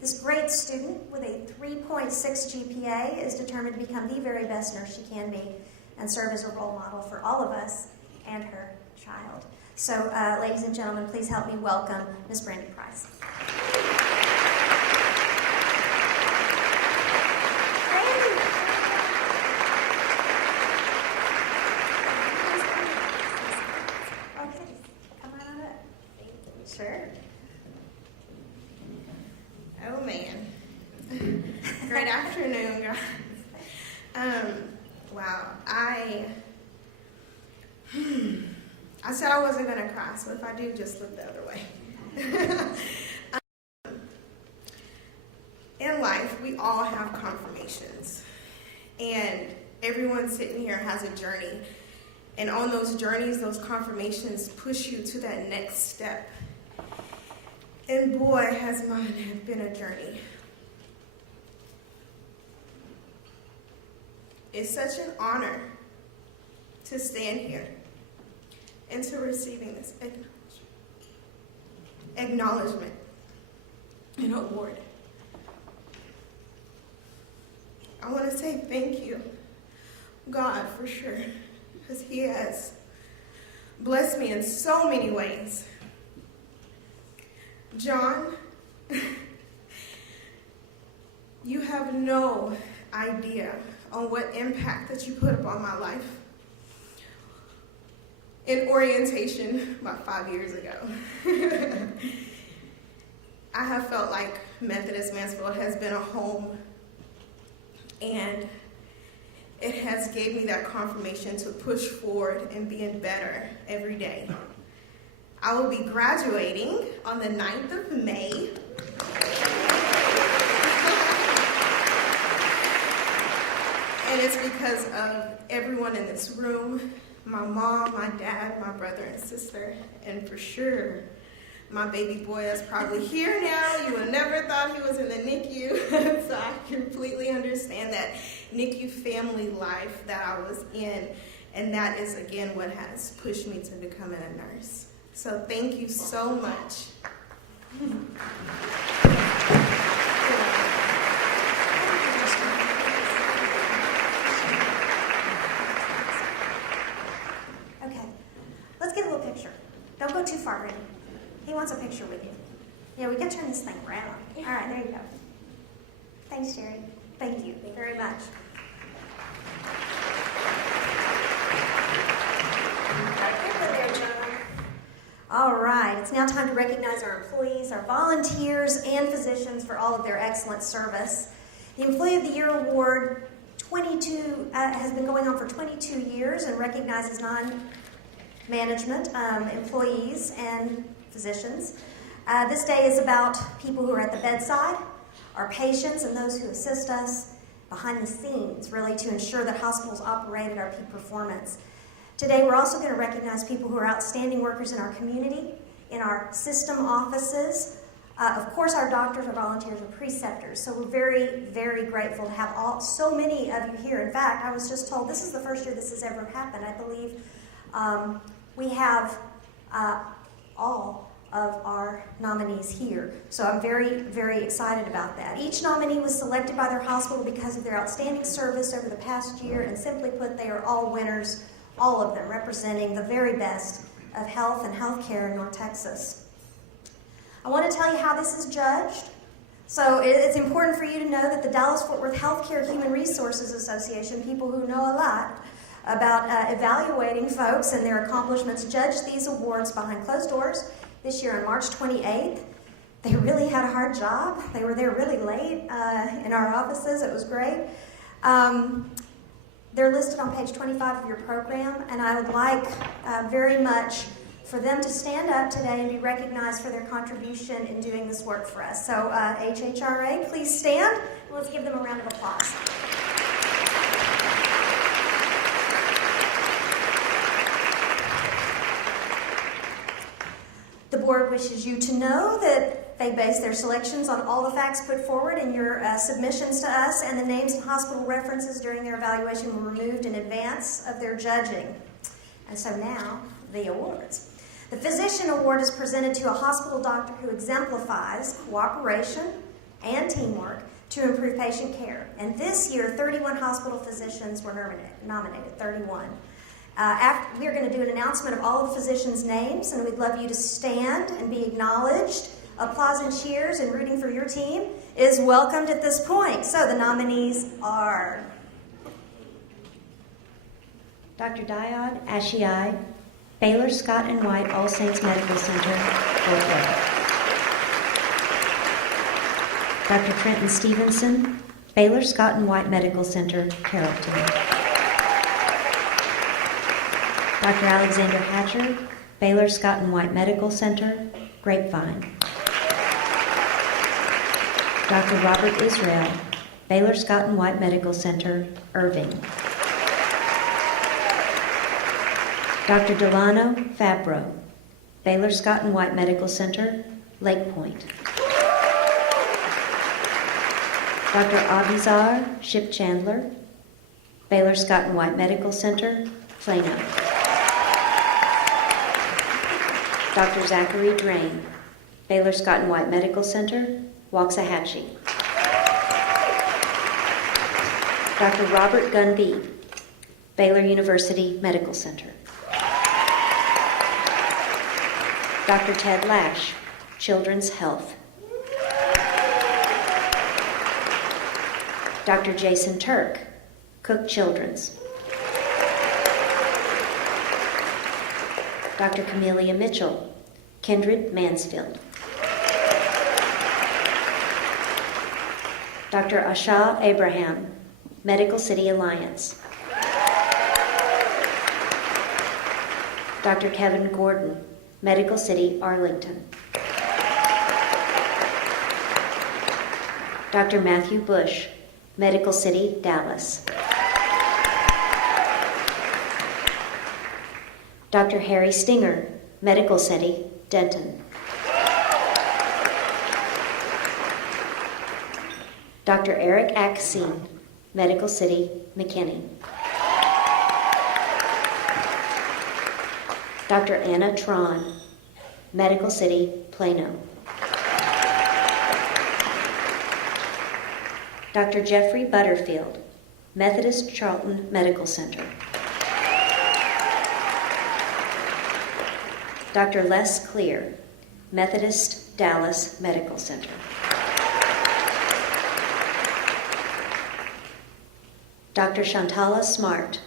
This great student with a 3.6 GPA is determined to become the very best nurse she can be and serve as a role model for all of us and her child. So, ladies and gentlemen, please help me welcome Ms. Brandy Price. Brandy! Okay, come on up. Sure. Oh man. Great afternoon, guys. Wow. I said I wasn't going to cry, so if I do, just look the other way. In life, we all have confirmations. And everyone sitting here has a journey. And on those journeys, those confirmations push you to that next step. And boy, has mine been a journey. It's such an honor to stand here and to receiving this acknowledgement and award. I want to say thank you, God, for sure, because He has blessed me in so many ways. John, you have no idea on what impact that you put upon my life. In orientation about 5 years ago, I have felt like Methodist Mansfield has been a home, and it has gave me that confirmation to push forward and being better every day. I will be graduating on the 9th of May. And it's because of everyone in this room, my mom, my dad, my brother and sister, and for sure, my baby boy is probably here now. You would never thought he was in the NICU, so I completely understand that NICU family life that I was in, and that is, again, what has pushed me to becoming a nurse. So thank you so much. Okay, let's get a little picture. Don't go too far, Randy. He wants a picture with you. Yeah, we can turn this thing around. All right, there you go. Thanks, Sherry. Thank you very much. All right, it's now time to recognize our employees, our volunteers, and physicians for all of their excellent service. The Employee of the Year Award has been going on for 22 years and recognizes non-management employees and physicians. This day is about people who are at the bedside, our patients, and those who assist us behind the scenes, really, to ensure that hospitals operate at our peak performance. Today, we're also going to recognize people who are outstanding workers in our community, in our system offices. Of course, our doctors, our volunteers, our preceptors. So we're very, very grateful to have so many of you here. In fact, I was just told this is the first year this has ever happened. I believe we have all of our nominees here. So I'm very, very excited about that. Each nominee was selected by their hospital because of their outstanding service over the past year, and simply put, they are all winners, all of them representing the very best of health and healthcare in North Texas. I want to tell you how this is judged. So it's important for you to know that the Dallas-Fort Worth Healthcare Human Resources Association, people who know a lot about evaluating folks and their accomplishments, judge these awards behind closed doors this year on March 28th. They really had a hard job. They were there really late in our offices. It was great. They're listed on page 25 of your program, and I would like very much for them to stand up today and be recognized for their contribution in doing this work for us. So HHRA, please stand. Let's give them a round of applause. The board wishes you to know that they base their selections on all the facts put forward in your submissions to us, and the names and hospital references during their evaluation were removed in advance of their judging. And so now, the awards. The Physician Award is presented to a hospital doctor who exemplifies cooperation and teamwork to improve patient care. And this year, 31 hospital physicians were nominated, 31. We are going to do an announcement of all the physicians' names, and we'd love you to stand and be acknowledged. Applause and cheers and rooting for your team is welcomed at this point. So the nominees are Dr. Diod Ashiai, Baylor Scott and White All Saints Medical Center, Fort Worth. Dr. Trenton Stevenson, Baylor Scott and White Medical Center, Carrollton. Dr. Alexander Hatcher, Baylor Scott and White Medical Center, Grapevine. Dr. Robert Israel, Baylor Scott and White Medical Center, Irving. Dr. Delano Fabro, Baylor Scott and White Medical Center, Lake Point. Dr. Abizar Ship Chandler, Baylor Scott and White Medical Center, Plano. Dr. Zachary Drain, Baylor Scott and White Medical Center, Waxahachie. Dr. Robert Gunby, Baylor University Medical Center. Dr. Ted Lash, Children's Health. Dr. Jason Turk, Cook Children's. Dr. Camelia Mitchell, Kindred Mansfield. Dr. Asha Abraham, Medical City Alliance. Dr. Kevin Gordon, Medical City Arlington. Dr. Matthew Bush, Medical City Dallas. Dr. Harry Stinger, Medical City Denton. Dr. Eric Axine, Medical City McKinney. Dr. Anna Tron, Medical City Plano. Dr. Jeffrey Butterfield, Methodist Charlton Medical Center. Dr. Les Clear, Methodist Dallas Medical Center. Dr. Shantala Smart,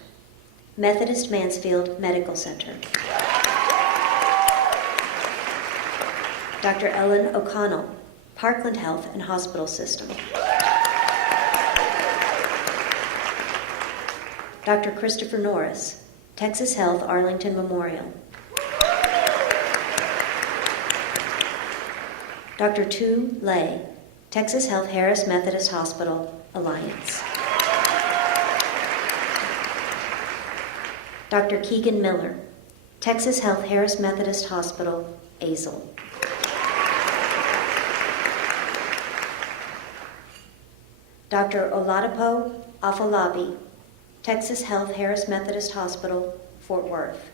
Methodist Mansfield Medical Center. Dr. Ellen O'Connell, Parkland Health and Hospital System. Dr. Christopher Norris, Texas Health Arlington Memorial. Dr. Tu Lei, Texas Health Harris Methodist Hospital Alliance. Dr. Keegan Miller, Texas Health Harris Methodist Hospital, Azle. Dr. Oladipo Afolabi, Texas Health Harris Methodist Hospital, Fort Worth.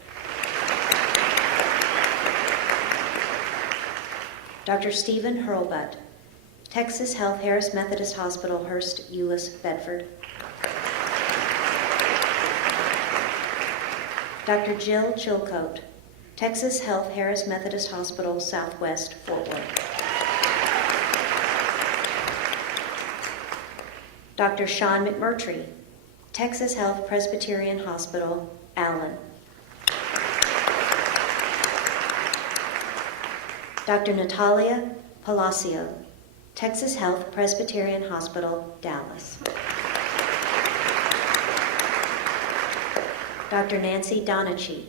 Dr. Stephen Hurlbutt, Texas Health Harris Methodist Hospital, Hurst Euless, Bedford. Dr. Jill Chilcote, Texas Health Harris Methodist Hospital, Southwest, Fort Worth. Dr. Sean McMurtry, Texas Health Presbyterian Hospital, Allen. Dr. Natalia Palacio, Texas Health Presbyterian Hospital, Dallas. Dr. Nancy Donachie,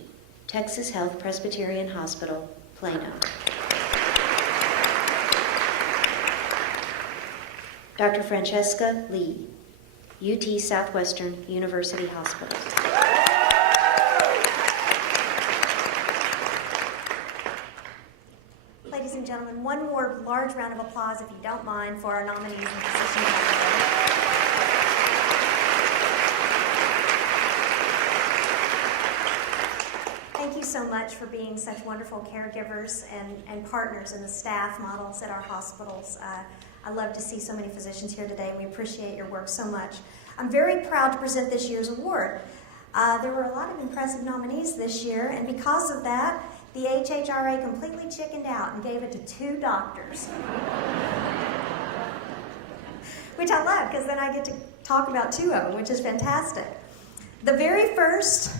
Texas Health Presbyterian Hospital, Plano. Dr. Francesca Lee, UT Southwestern University Hospital. Ladies and gentlemen, one more large round of applause, if you don't mind, for our nominees and physician candidates. Thank you so much for being such wonderful caregivers and partners in the staff models at our hospitals. I love to see so many physicians here today, and we appreciate your work so much. I'm very proud to present this year's award. There were a lot of impressive nominees this year, and because of that, the HHRA completely chickened out and gave it to 2 doctors. Which I love, because then I get to talk about 2 of them, which is fantastic. The very first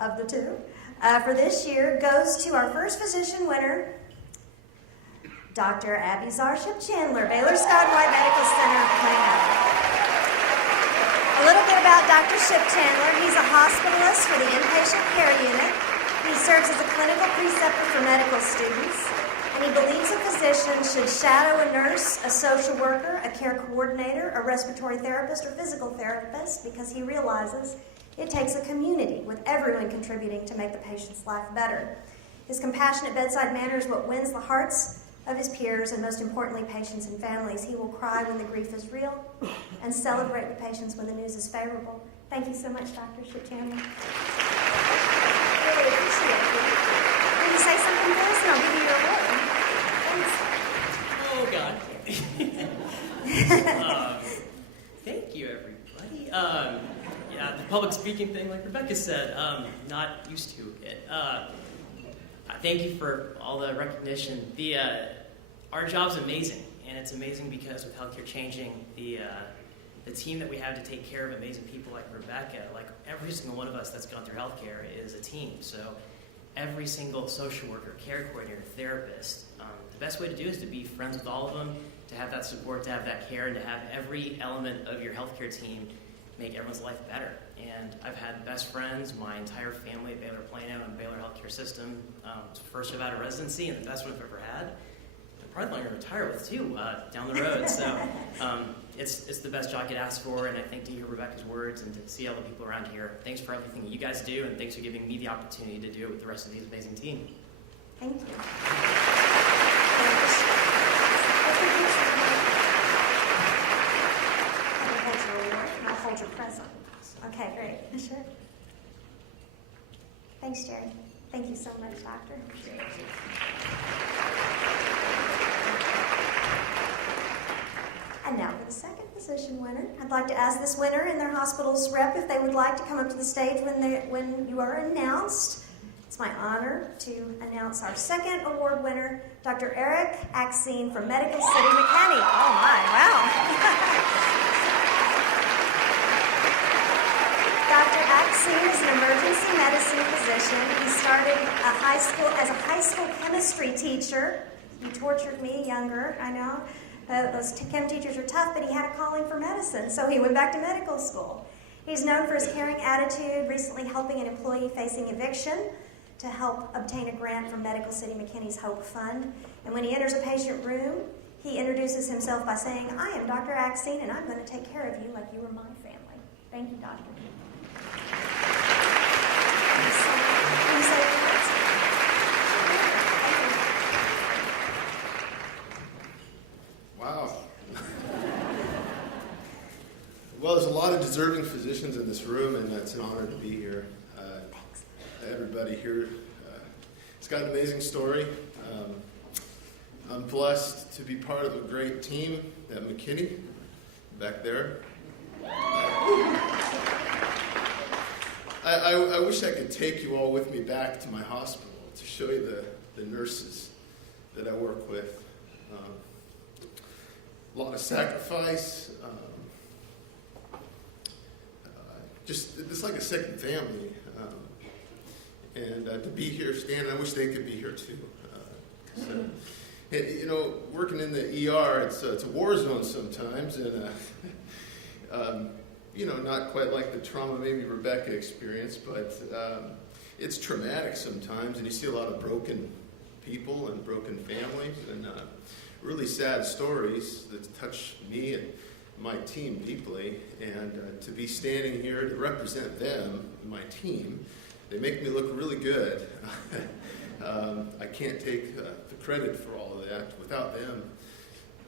of the 2 for this year goes to our first physician winner, Dr. Abizar Ship Chandler, Baylor Scott and White Medical Center, Plano. A little bit about Dr. Ship Chandler. He's a hospitalist for the inpatient care unit. He serves as a clinical preceptor for medical students. And he believes a physician should shadow a nurse, a social worker, a care coordinator, a respiratory therapist, or physical therapist because he realizes it takes a community with everyone contributing to make the patient's life better. His compassionate bedside manner is what wins the hearts of his peers and, most importantly, patients and families. He will cry when the grief is real and celebrate with patients when the news is favorable. Thank you so much, Dr. Ship Chandler. Really appreciate it. Will you say something for us, and I'll give you your award? Thanks. Oh, God. Thank you, everybody. Yeah, the public speaking thing, like Rebecca said, not used to it. Thank you for all the recognition. Our job's amazing, and it's amazing because with healthcare changing, the team that we have to take care of amazing people like Rebecca, like every single one of us that's gone through healthcare is a team. So every single social worker, care coordinator, therapist, the best way to do is to be friends with all of them, to have that support, to have that care, and to have every element of your healthcare team make everyone's life better. And I've had best friends, my entire family at Baylor Plano and Baylor Healthcare System. It's the first job out of residency and the best one I've ever had. I'm probably going to retire with too down the road. So it's the best job I could ask for, and I think to hear Rebecca's words and to see all the people around here, thanks for everything that you guys do, and thanks for giving me the opportunity to do it with the rest of these amazing team. Thank you. I'll hold your present. Okay, great. Sure. Thanks, Jerry. Thank you so much, Doctor. And now for the second position winner. I'd like to ask this winner and their hospital's rep if they would like to come up to the stage when you are announced. It's my honor to announce our second award winner, Dr. Eric Axine from Medical City, McKinney. Oh my, wow. Dr. Axine is an emergency medicine physician. He started as a high school chemistry teacher. He tortured me younger, I know. Those chem teachers are tough, but he had a calling for medicine, so he went back to medical school. He's known for his caring attitude, recently helping an employee facing eviction to help obtain a grant from Medical City McKinney's Hope Fund. And when he enters a patient room, he introduces himself by saying, "I am Dr. Axine, and I'm going to take care of you like you were my family." Thank you, Doctor. Can you say it? Wow. Well, there's a lot of deserving physicians in this room, and it's an honor to be here. Thanks. Everybody here, it's got an amazing story. I'm blessed to be part of a great team at McKinney, back there. I wish I could take you all with me back to my hospital to show you the nurses that I work with. A lot of sacrifice. It's like a second family. And to be here standing, I wish they could be here too. Working in the ER, it's a war zone sometimes, and not quite like the trauma maybe Rebecca experienced, but it's traumatic sometimes, and you see a lot of broken people and broken families, and really sad stories that touch me and my team deeply. And to be standing here to represent them, my team, they make me look really good. I can't take the credit for all of that. Without them,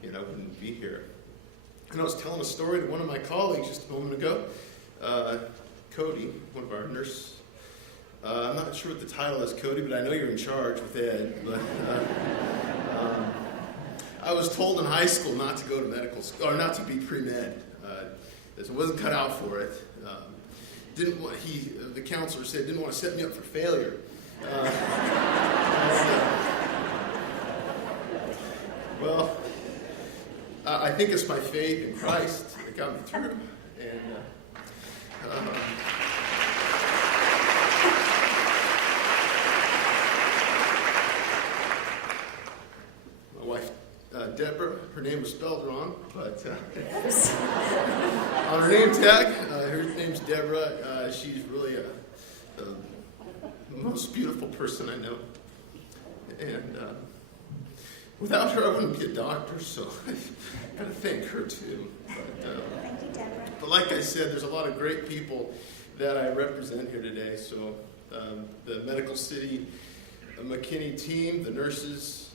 I wouldn't be here. And I was telling a story to one of my colleagues just a moment ago, Cody, one of our nurses. I'm not sure what the title is, Cody, but I know you're in charge with Ed. But I was told in high school not to go to medical school, or not to be pre-med. As I wasn't cut out for it. The counselor said didn't want to set me up for failure. Well, I think it's my faith in Christ that got me through. And my wife, Deborah. Her name was spelled wrong, but on her name tag, her name's Deborah. She's really the most beautiful person I know. And without her, I wouldn't be a doctor, so I got to thank her too. Thank you, Deborah. But like I said, there's a lot of great people that I represent here today. So the Medical City McKinney team, the nurses,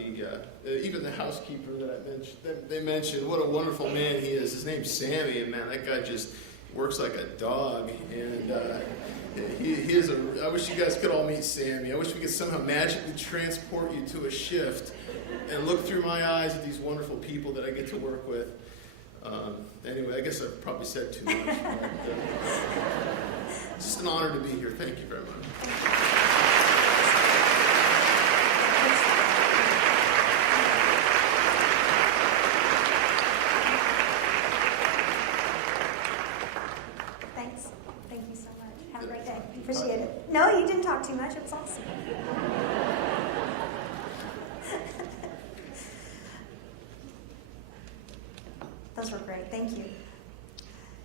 even the housekeeper that I mentioned, they mentioned what a wonderful man he is. His name's Sammy, and man, that guy just works like a dog. And he is I wish you guys could all meet Sammy. I wish we could somehow magically transport you to a shift and look through my eyes at these wonderful people that I get to work with. Anyway, I guess I've probably said too much. But, it's just an honor to be here. Thank you very much. Thanks. Thank you so much. Have a great day. Appreciate it. No, you didn't talk too much. It was awesome. Those were great. Thank you.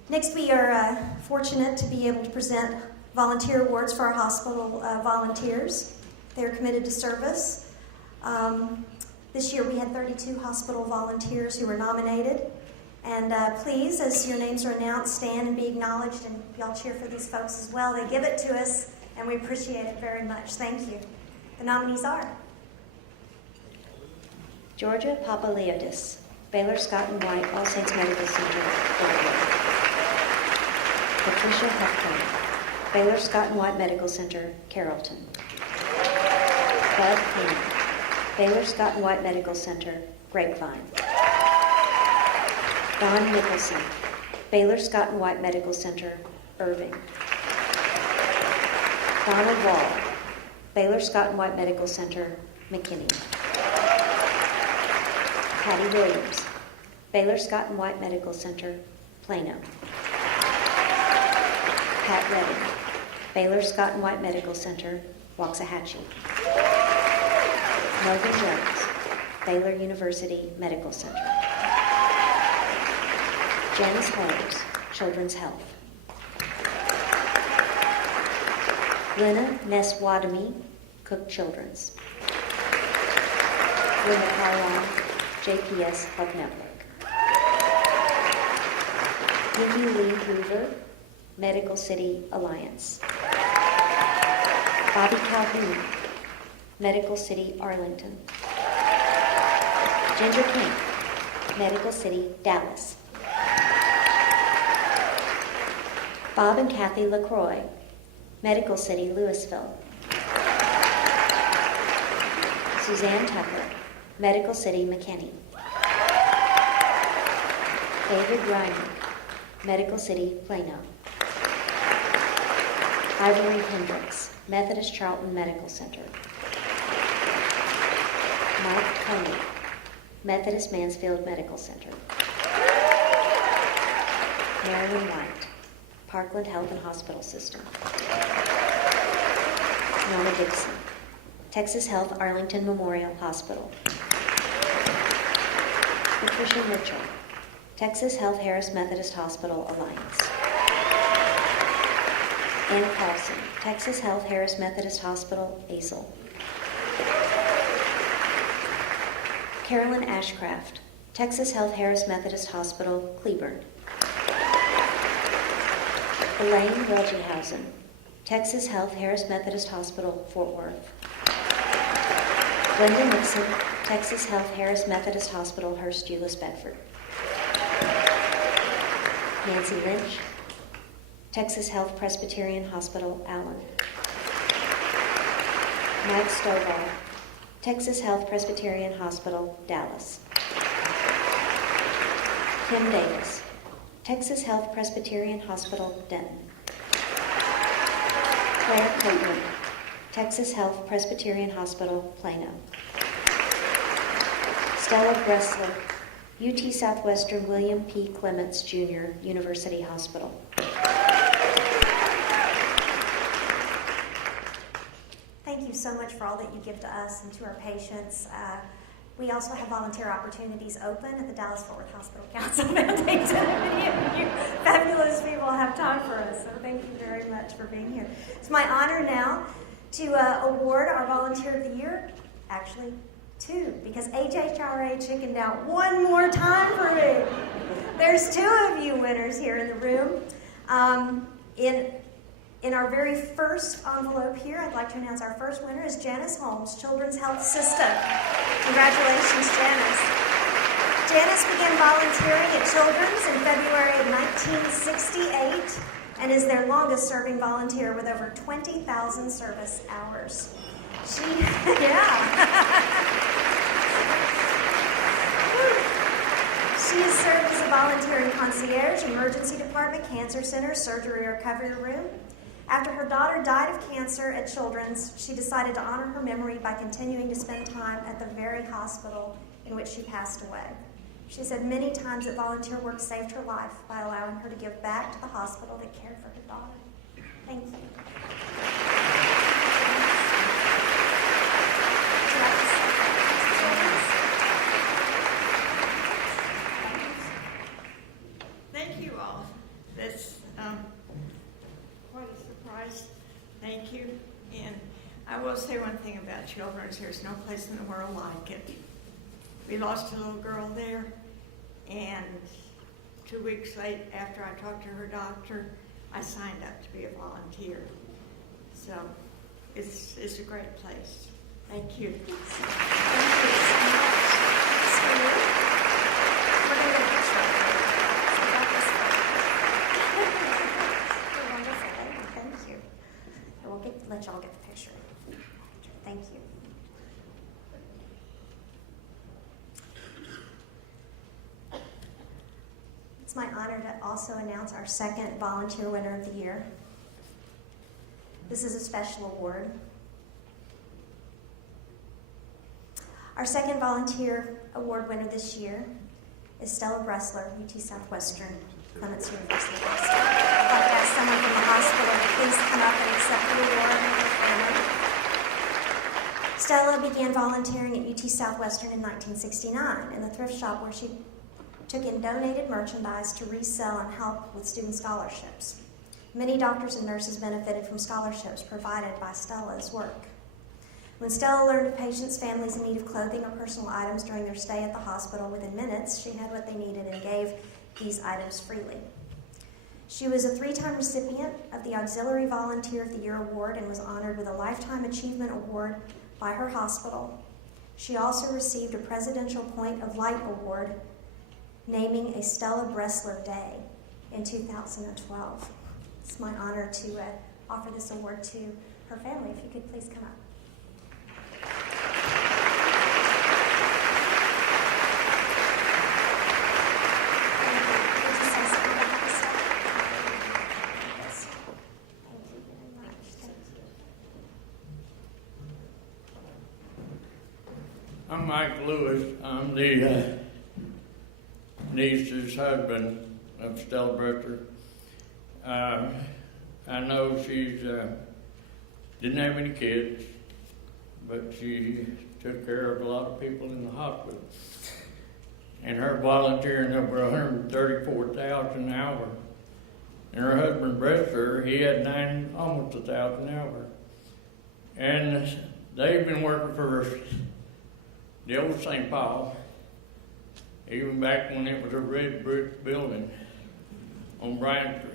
Next, we are fortunate to be able to present volunteer awards for our hospital volunteers. They're committed to service. This year we had 32 hospital volunteers who were nominated. And please, as your names are announced, stand and be acknowledged, and y'all cheer for these folks as well. They give it to us, and we appreciate it very much. Thank you. The nominees are Georgia Papaleodis, Baylor Scott and White All Saints Medical Center, Broadway. Patricia Hefton, Baylor Scott and White Medical Center, Carrollton. Bud King, Baylor Scott and White Medical Center, Grapevine. Don Nicholson, Baylor Scott and White Medical Center, Irving. Donald Wall, Baylor Scott and White Medical Center, McKinney. Patty Williams, Baylor Scott and White Medical Center, Plano. Pat Redding, Baylor Scott and White Medical Center, Waxahachie. Melvin Jones, Baylor University Medical Center. Janice Holmes, Children's Health. Lena Neswadamy, Cook Children's. Linda Carlisle, JPS Health Network. Nikki Lee Hoover, Medical City Alliance. Bobby Calhoun, Medical City Arlington. Ginger King, Medical City Dallas. Bob and Kathy LaCroix, Medical City Louisville. Suzanne Tucker, Medical City McKinney. David Reiner, Medical City Plano. Ivory Hendricks, Methodist Charlton Medical Center. Mike Coney, Methodist Mansfield Medical Center. Marilyn White, Parkland Health and Hospital System. Norma Dixon, Texas Health Arlington Memorial Hospital. Patricia Mitchell, Texas Health Harris Methodist Hospital Alliance. Anna Carlson, Texas Health Harris Methodist Hospital, Azle. Carolyn Ashcraft, Texas Health Harris Methodist Hospital, Cleburne. Elaine Welgehausen, Texas Health Harris Methodist Hospital, Fort Worth. Glenda Nixon, Texas Health Harris Methodist Hospital, Hurst Euless Bedford. Nancy Lynch, Texas Health Presbyterian Hospital, Allen. Mike Stovall, Texas Health Presbyterian Hospital, Dallas. Kim Davis, Texas Health Presbyterian Hospital, Denton. Claire Copeland, Texas Health Presbyterian Hospital, Plano. Stella Gressler, UT Southwestern William P. Clements Jr. University Hospital. Thank you so much for all that you give to us and to our patients. We also have volunteer opportunities open at the Dallas-Fort Worth Hospital Council Foundation. Many of you fabulous people have time for us, so thank you very much for being here. It's my honor now to award our Volunteer of the Year, actually 2, because HHRA chickened out one more time for me. There's 2 of you winners here in the room. In our very first envelope here, I'd like to announce our first winner is Janice Holmes, Children's Health Assistant. Congratulations, Janice. Janice began volunteering at Children's in February of 1968 and is their longest-serving volunteer with over 20,000 service hours. She has served as a volunteer in concierge, emergency department, cancer center, surgery recovery room. After her daughter died of cancer at Children's, she decided to honor her memory by continuing to spend time at the very hospital in which she passed away. She said many times that volunteer work saved her life by allowing her to give back to the hospital that cared for her daughter. Thank you. Thank you all. That's quite a surprise. Thank you. And I will say one thing about Children's. There's no place in the world like it. We lost a little girl there, and 2 weeks late after I talked to her doctor, I signed up to be a volunteer. So it's a great place. Thank you. Thank you so much. We're going to get a picture of her. You're wonderful. Thank you. And we'll let y'all get the picture. Thank you. It's my honor to also announce our second Volunteer Winner of the Year. This is a special award. Our second Volunteer Award winner this year is Stella Bressler, UT Southwestern, Clements University. I'd like to ask someone from the hospital to please come up and accept the award with her family. Stella began volunteering at UT Southwestern in 1969 in the thrift shop where she took in donated merchandise to resell and help with student scholarships. Many doctors and nurses benefited from scholarships provided by Stella's work. When Stella learned of patients' families in need of clothing or personal items during their stay at the hospital, within minutes, she had what they needed and gave these items freely. She was a 3-time recipient of the Auxiliary Volunteer of the Year Award and was honored with a Lifetime Achievement Award by her hospital. She also received a Presidential Point of Light Award, naming a Stella Bressler Day in 2012. It's my honor to offer this award to her family. If you could please come up. I'm Mike Lewis. I'm the niece's husband of Stella Bressler. I know she's didn't have any kids, but she took care of a lot of people in the hospital. And her volunteering over $134,000 an hour. And her husband Bressler, he had almost 1,000 an hour. And they've been working for the old St. Paul, even back when it was a red brick building on Bryant Street.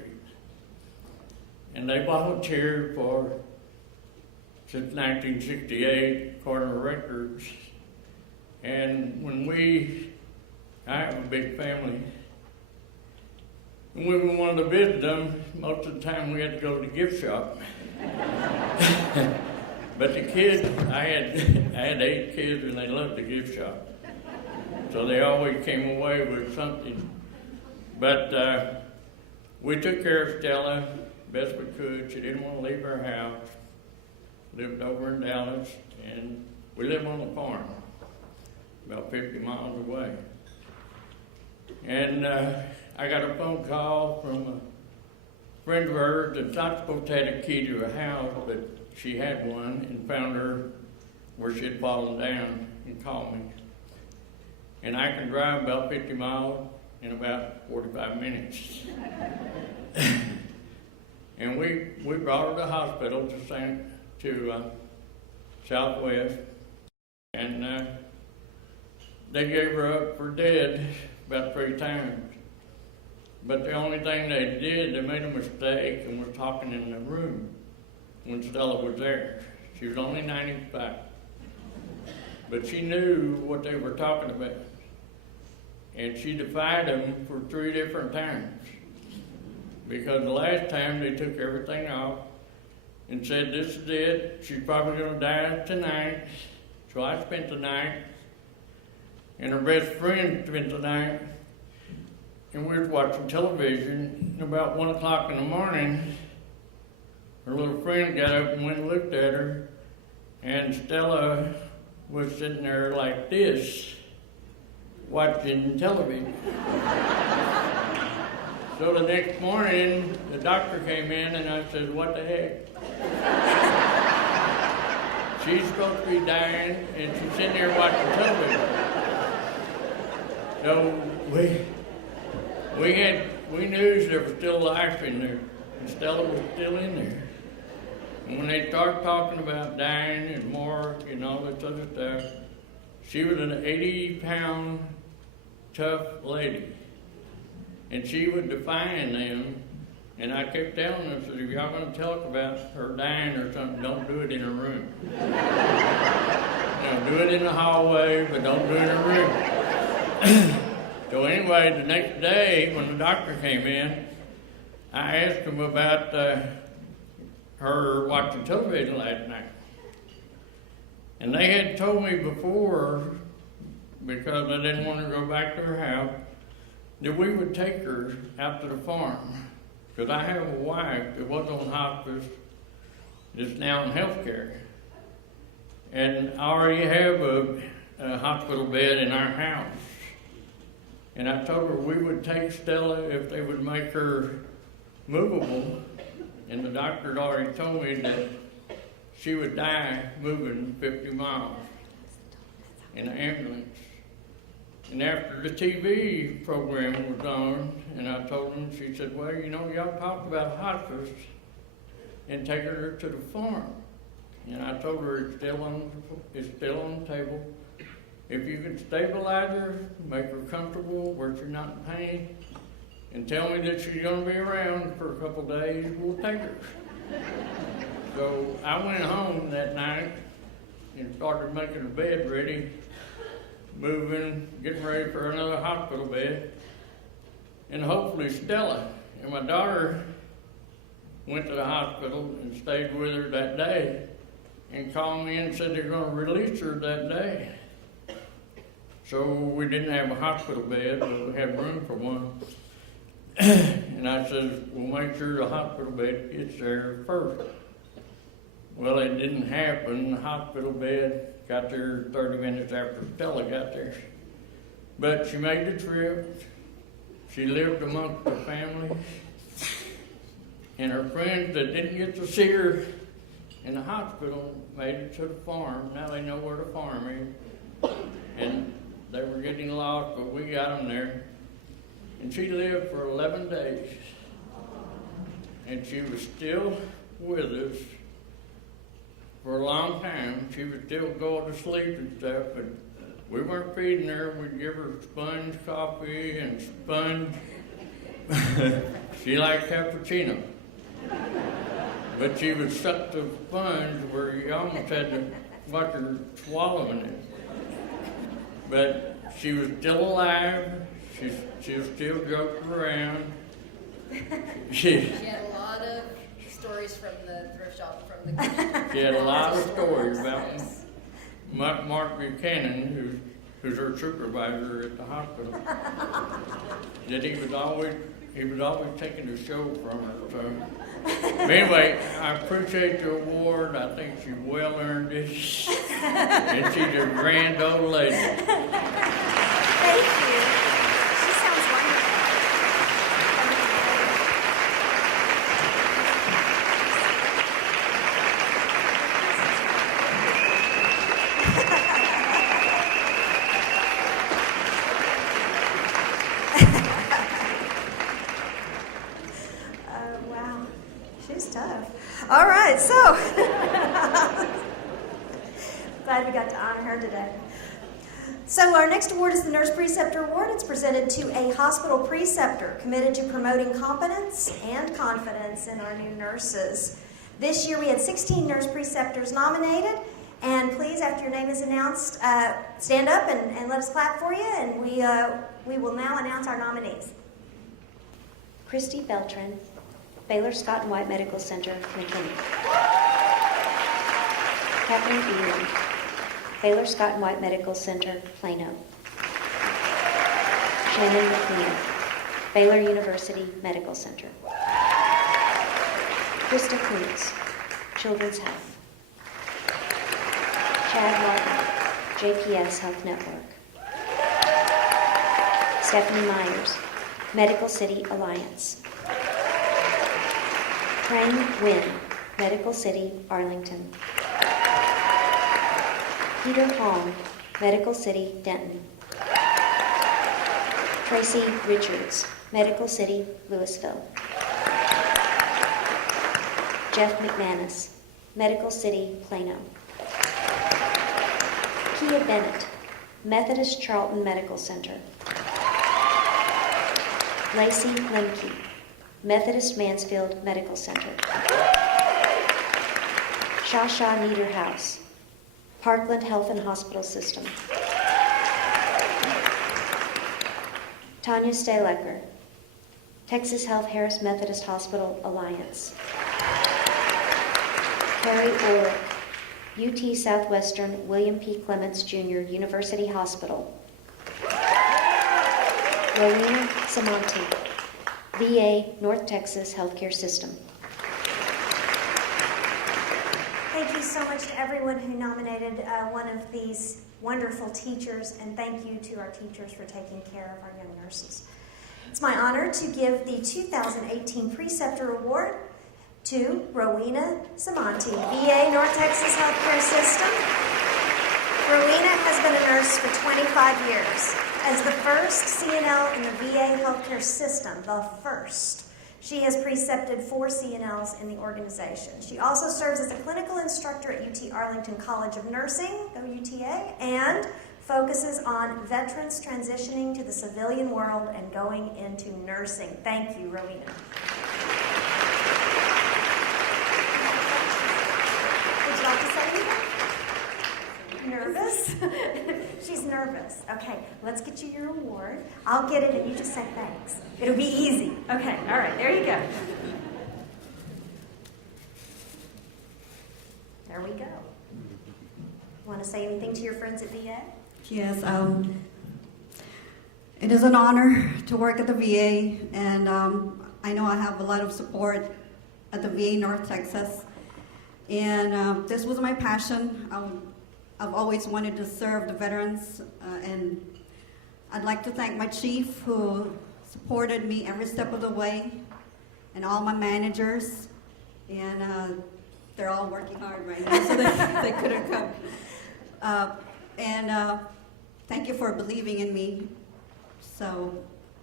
And they volunteered since 1968, Corner Records. And I have a big family. When we wanted to visit them, most of the time we had to go to the gift shop. But the kids, I had 8 kids and they loved the gift shop. So they always came away with something. But we took care of Stella best we could. She didn't want to leave her house. Lived over in Dallas, and we live on a farm about 50 miles away. And I got a phone call from a friend of hers that's not supposed to have a key to a house, but she had one and found her where she had fallen down and called me. and I can drive about 50 miles in about 45 minutes. And we brought her to the hospital to Southwest, and they gave her up for dead about 3 times. But the only thing they did, they made a mistake and were talking in the room when Stella was there. She was only 95. But she knew what they were talking about. And she defied them for 3 different times. Because the last time they took everything off and said, this is it, she's probably going to die tonight. So I spent the night, and her best friend spent the night, and we were watching television. And about 1 o'clock in the morning, her little friend got up and went and looked at her, and Stella was sitting there like this, watching television. So the next morning, the doctor came in, and I said, what the heck? She's supposed to be dying, and she's sitting there watching television. So we knew there was still life in there, and Stella was still in there. And when they started talking about dying and morgue and all this other stuff, she was an 80-pound, tough lady. And she was defying them, and I kept telling them, I said, if y'all going to talk about her dying or something, don't do it in her room. Do it in the hallway, but don't do it in her room. So anyway, the next day, when the doctor came in, I asked him about her watching television last night. And they had told me before, because I didn't want to go back to her house, that we would take her out to the farm. Because I have a wife that was on hospice, that's now in healthcare. And I already have a hospital bed in our house. And I told her we would take Stella if they would make her movable. And the doctor had already told me that she would die moving 50 miles in an ambulance. And after the TV program was on, and I told them, she said, well, you know, y'all talked about hospice and taking her to the farm. And I told her it's still on the table. If you can stabilize her, make her comfortable where she's not in pain, and tell me that she's going to be around for a couple of days, we'll take her. So I went home that night and started making the bed ready, moving, getting ready for another hospital bed, and hopefully Stella. And my daughter went to the hospital and stayed with her that day and called me and said they're going to release her that day. So we didn't have a hospital bed, but we had room for one. And I said, we'll make sure the hospital bed gets there first. Well, it didn't happen. The hospital bed got there 30 minutes after Stella got there. But she made the trip. She lived amongst her family. And her friends that didn't get to see her in the hospital made it to the farm. Now they know where the farm is. And they were getting lost, but we got them there. And she lived for 11 days. And she was still with us for a long time. She would still go to sleep and stuff, but we weren't feeding her. We'd give her sponge coffee and sponge. She liked cappuccino. But she would suck the sponge where you almost had to watch her swallowing it. But she was still alive. She was still joking around. She had a lot of stories from the thrift shop, from the gift store. She had a lot of stories about Mark Buchanan, who's her supervisor at the hospital. That he was always taking the show from her. So. But anyway, I appreciate the award. I think she well earned it. And she's a grand old lady. Thank you. She sounds wonderful. So our next award is the Nurse Preceptor Award. It's presented to a hospital preceptor committed to promoting competence and confidence in our new nurses. This year we had 16 nurse preceptors nominated. And please, after your name is announced, stand up and let us clap for you. And we will now announce our nominees. Christy Beltran, Baylor Scott and White Medical Center, McKinney. Kathleen Elam, Baylor Scott and White Medical Center, Plano. Shannon McNeil, Baylor University Medical Center. Krista Kuntz, Children's Health. Chad Martin, JPS Health Network. Stephanie Myers, Medical City Alliance. Trang Nguyen, Medical City, Arlington. Peter Hong, Medical City, Denton. Tracy Richards, Medical City, Louisville. Jeff McManus, Medical City, Plano. Kia Bennett, Methodist Charlton Medical Center. Lacey Lemke, Methodist Mansfield Medical Center. Shasha Niederhaus, Parkland Health and Hospital System. Tanya Stalecker, Texas Health Harris Methodist Hospital Alliance. Carrie Ulrich, UT Southwestern William P. Clements Jr. University Hospital. Rowena Samonti, VA North Texas Healthcare System. Thank you so much to everyone who nominated one of these wonderful teachers, and thank you to our teachers for taking care of our young nurses. It's my honor to give the 2018 Preceptor Award to Rowena Samonti, VA North Texas Healthcare System. Rowena has been a nurse for 25 years. As the first CNL in the VA healthcare system, the first, she has precepted 4 CNLs in the organization. She also serves as a clinical instructor at UT Arlington College of Nursing, go UTA, and focuses on veterans transitioning to the civilian world and going into nursing. Thank you, Rowena. Would you like to say anything? Nervous? She's nervous. Okay, let's get you your award. I'll get it and you just say thanks. It'll be easy. Okay, all right, there you go. There we go. Want to say anything to your friends at VA? Yes, it is an honor to work at the VA, and I know I have a lot of support at the VA North Texas, and this was my passion. I've always wanted to serve the veterans, and I'd like to thank my chief who supported me every step of the way, and all my managers, and they're all working hard right now, so they couldn't come. And thank you for believing in me. So,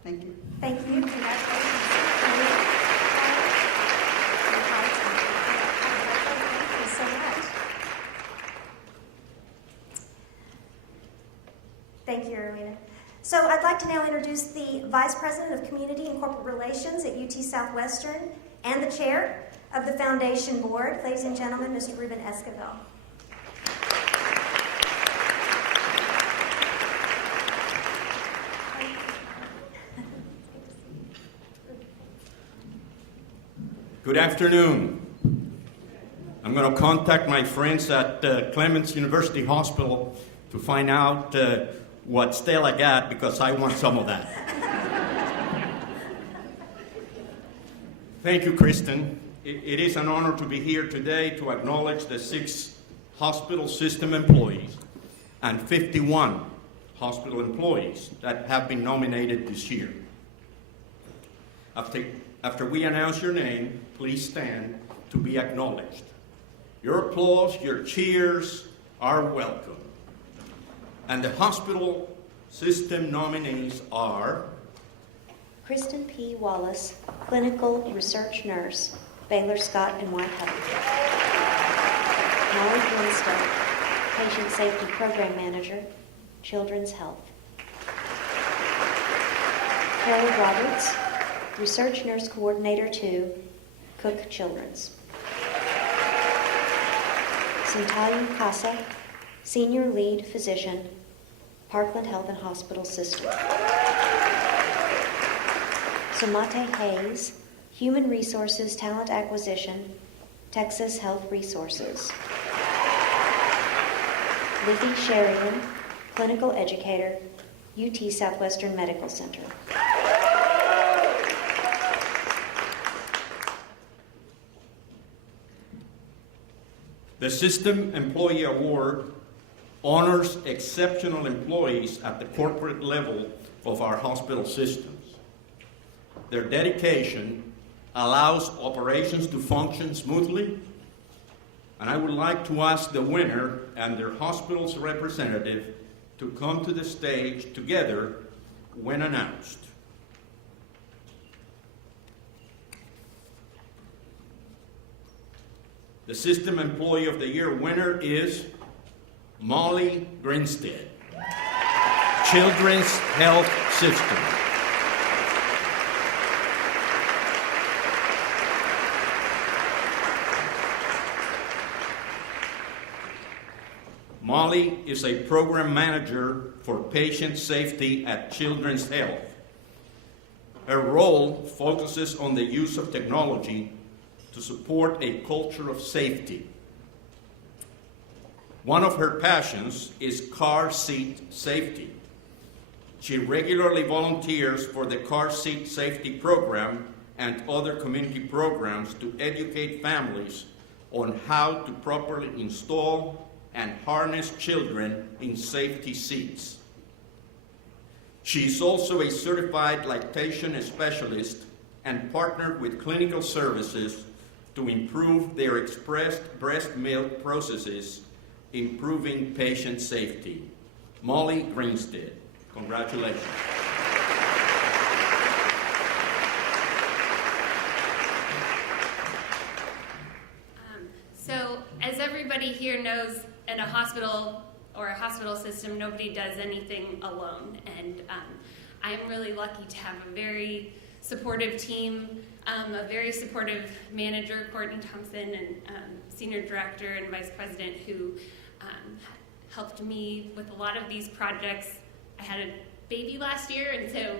thank you. Thank you. Congratulations. Thank you so much. Thank you, Rowena. So I'd like to now introduce the Vice President of Community and Corporate Relations at UT Southwestern and the Chair of the Foundation Board. Ladies and gentlemen, Mr. Ruben Esquivel. Good afternoon. I'm going to contact my friends at Clements University Hospital to find out what Stella got, because I want some of that. Thank you, Kristen. It is an honor to be here today to acknowledge the 6 hospital system employees and 51 hospital employees that have been nominated this year. After we announce your name, please stand to be acknowledged. Your applause, your cheers are welcome. And the hospital system nominees are Kristen P. Wallace, Clinical Research Nurse, Baylor Scott and White Health. Molly Glinstow, Patient Safety Program Manager, Children's Health. Harold Roberts, Research Nurse Coordinator 2, Cook Children's. Santayu Casa, Senior Lead Physician, Parkland Health and Hospital System. Somate Hayes, Human Resources Talent Acquisition, Texas Health Resources. Lizzie Sheridan, Clinical Educator, UT Southwestern Medical Center. The System Employee Award honors exceptional employees at the corporate level of our hospital systems. Their dedication allows operations to function smoothly, and I would like to ask the winner and their hospital's representative to come to the stage together when announced. The System Employee of the Year winner is Molly Grinstead, Children's Health System. Molly is a program manager for patient safety at Children's Health. Her role focuses on the use of technology to support a culture of safety. One of her passions is car seat safety. She regularly volunteers for the car seat safety program and other community programs to educate families on how to properly install and harness children in safety seats. She is also a certified lactation specialist and partnered with clinical services to improve their expressed breast milk processes, improving patient safety. Molly Grinstead, congratulations. So, as everybody here knows, in a hospital or a hospital system, nobody does anything alone. And I'm really lucky to have a very supportive team, a very supportive manager, Courtney Thompson, and senior director and vice president who helped me with a lot of these projects. I had a baby last year, and so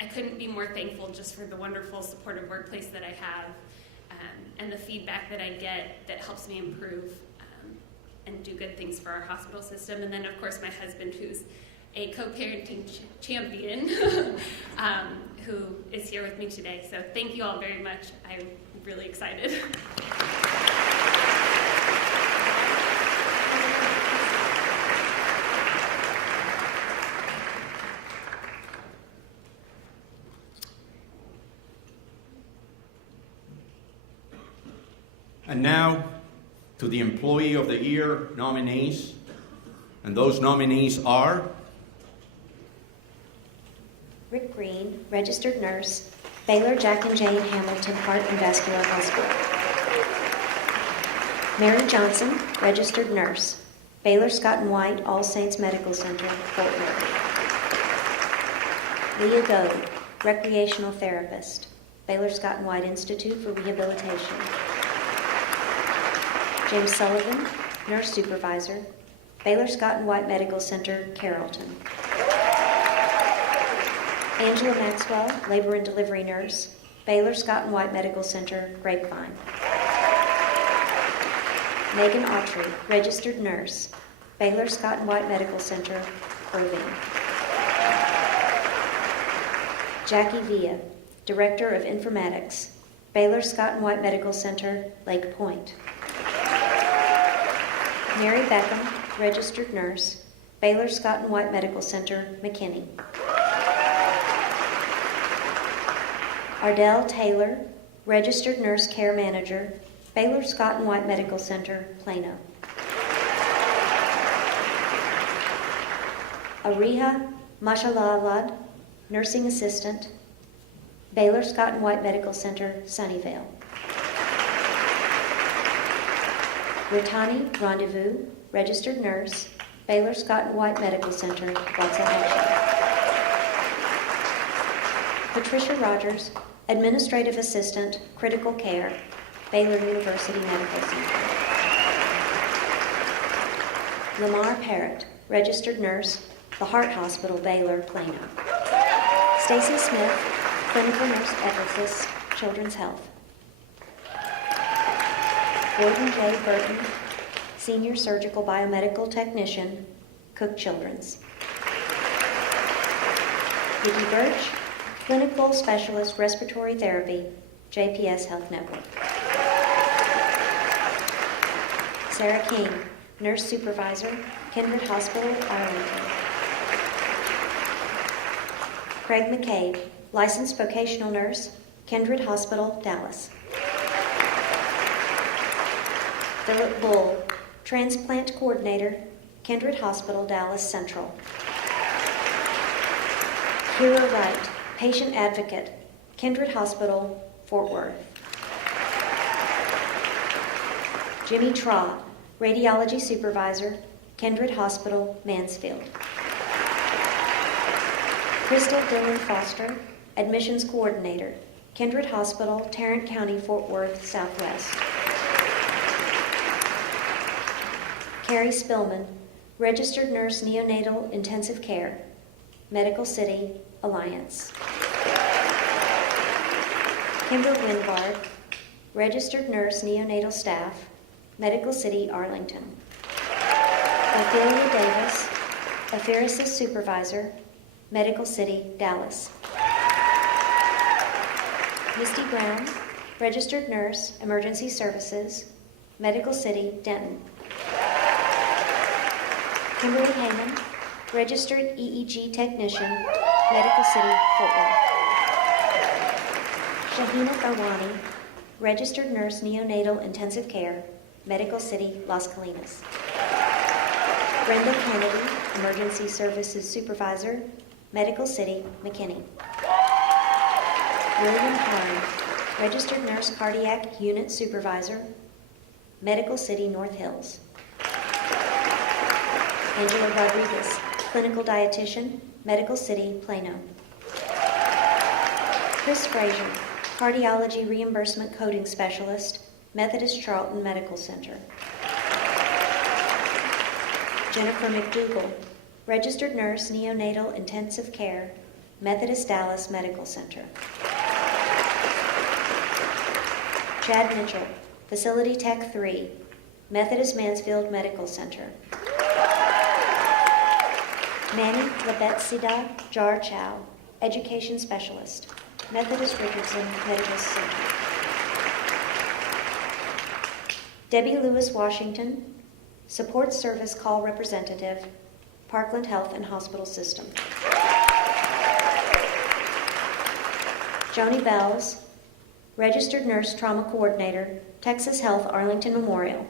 I couldn't be more thankful just for the wonderful supportive workplace that I have and the feedback that I get that helps me improve and do good things for our hospital system. And then, of course, my husband, who's a co-parenting champion, who is here with me today. So thank you all very much. I'm really excited. And now to the Employee of the Year nominees. And those nominees are Rick Green, registered nurse, Baylor Jack and Jane Hamilton Heart and Vascular Hospital. Mary Johnson, registered nurse, Baylor Scott and White All Saints Medical Center, Fort Worth. Leah Goad, recreational therapist, Baylor Scott and White Institute for Rehabilitation. James Sullivan, nurse supervisor, Baylor Scott and White Medical Center, Carrollton. Angela Maxwell, labor and delivery nurse, Baylor Scott and White Medical Center, Grapevine. Megan Autry, registered nurse, Baylor Scott and White Medical Center, Irving. Jackie Villa, director of informatics, Baylor Scott and White Medical Center, Lake Point. Mary Beckham, registered nurse, Baylor Scott and White Medical Center, McKinney. Ardell Taylor, registered nurse care manager, Baylor Scott and White Medical Center, Plano. Ariha Mashalalad, nursing assistant, Baylor Scott and White Medical Center, Sunnyvale. Rotani Rendezvous, registered nurse, Baylor Scott and White Medical Center, Waxahachie. Patricia Rogers, administrative assistant, critical care, Baylor University Medical Center. Lamar Parrott, registered nurse, the Heart Hospital, Baylor, Plano. Stacy Smith, clinical nurse ethicist, Children's Health. Gordon J. Burton, senior surgical biomedical technician, Cook Children's. Vicki Birch, clinical specialist respiratory therapy, JPS Health Network. Sarah King, nurse supervisor, Kindred Hospital, Arlington. Craig McCabe, licensed vocational nurse, Kindred Hospital, Dallas. Philip Bull, transplant coordinator, Kindred Hospital, Dallas Central. Kira Wright, patient advocate, Kindred Hospital, Fort Worth. Jimmy Trott, radiology supervisor, Kindred Hospital, Mansfield. Crystal Dillon Foster, admissions coordinator, Kindred Hospital, Tarrant County, Fort Worth, Southwest. Carrie Spillman, registered nurse neonatal intensive care, Medical City, Alliance. Kimber Wingard, registered nurse neonatal staff, Medical City, Arlington. Ophelia Davis, apheresis supervisor, Medical City, Dallas. Misty Brown, registered nurse, emergency services, Medical City, Denton. Kimberly Heyman, registered EEG technician, Medical City, Fort Worth. Shahina Farwani, registered nurse neonatal intensive care, Medical City, Las Colinas. Brenda Kennedy, emergency services supervisor, Medical City, McKinney. William Hine, registered nurse cardiac unit supervisor, Medical City, North Hills. Angela Rodriguez, clinical dietitian, Medical City, Plano. Chris Frazier, cardiology reimbursement coding specialist, Methodist Charlton Medical Center. Jennifer McDougall, registered nurse, neonatal intensive care, Methodist Dallas Medical Center. Chad Mitchell, facility tech 3, Methodist Mansfield Medical Center. Manny Labetsida Jar Chow, education specialist, Methodist Richardson Medical Center. Debbie Lewis Washington, support service call representative, Parkland Health and Hospital System. Joni Bells, registered nurse trauma coordinator, Texas Health Arlington Memorial.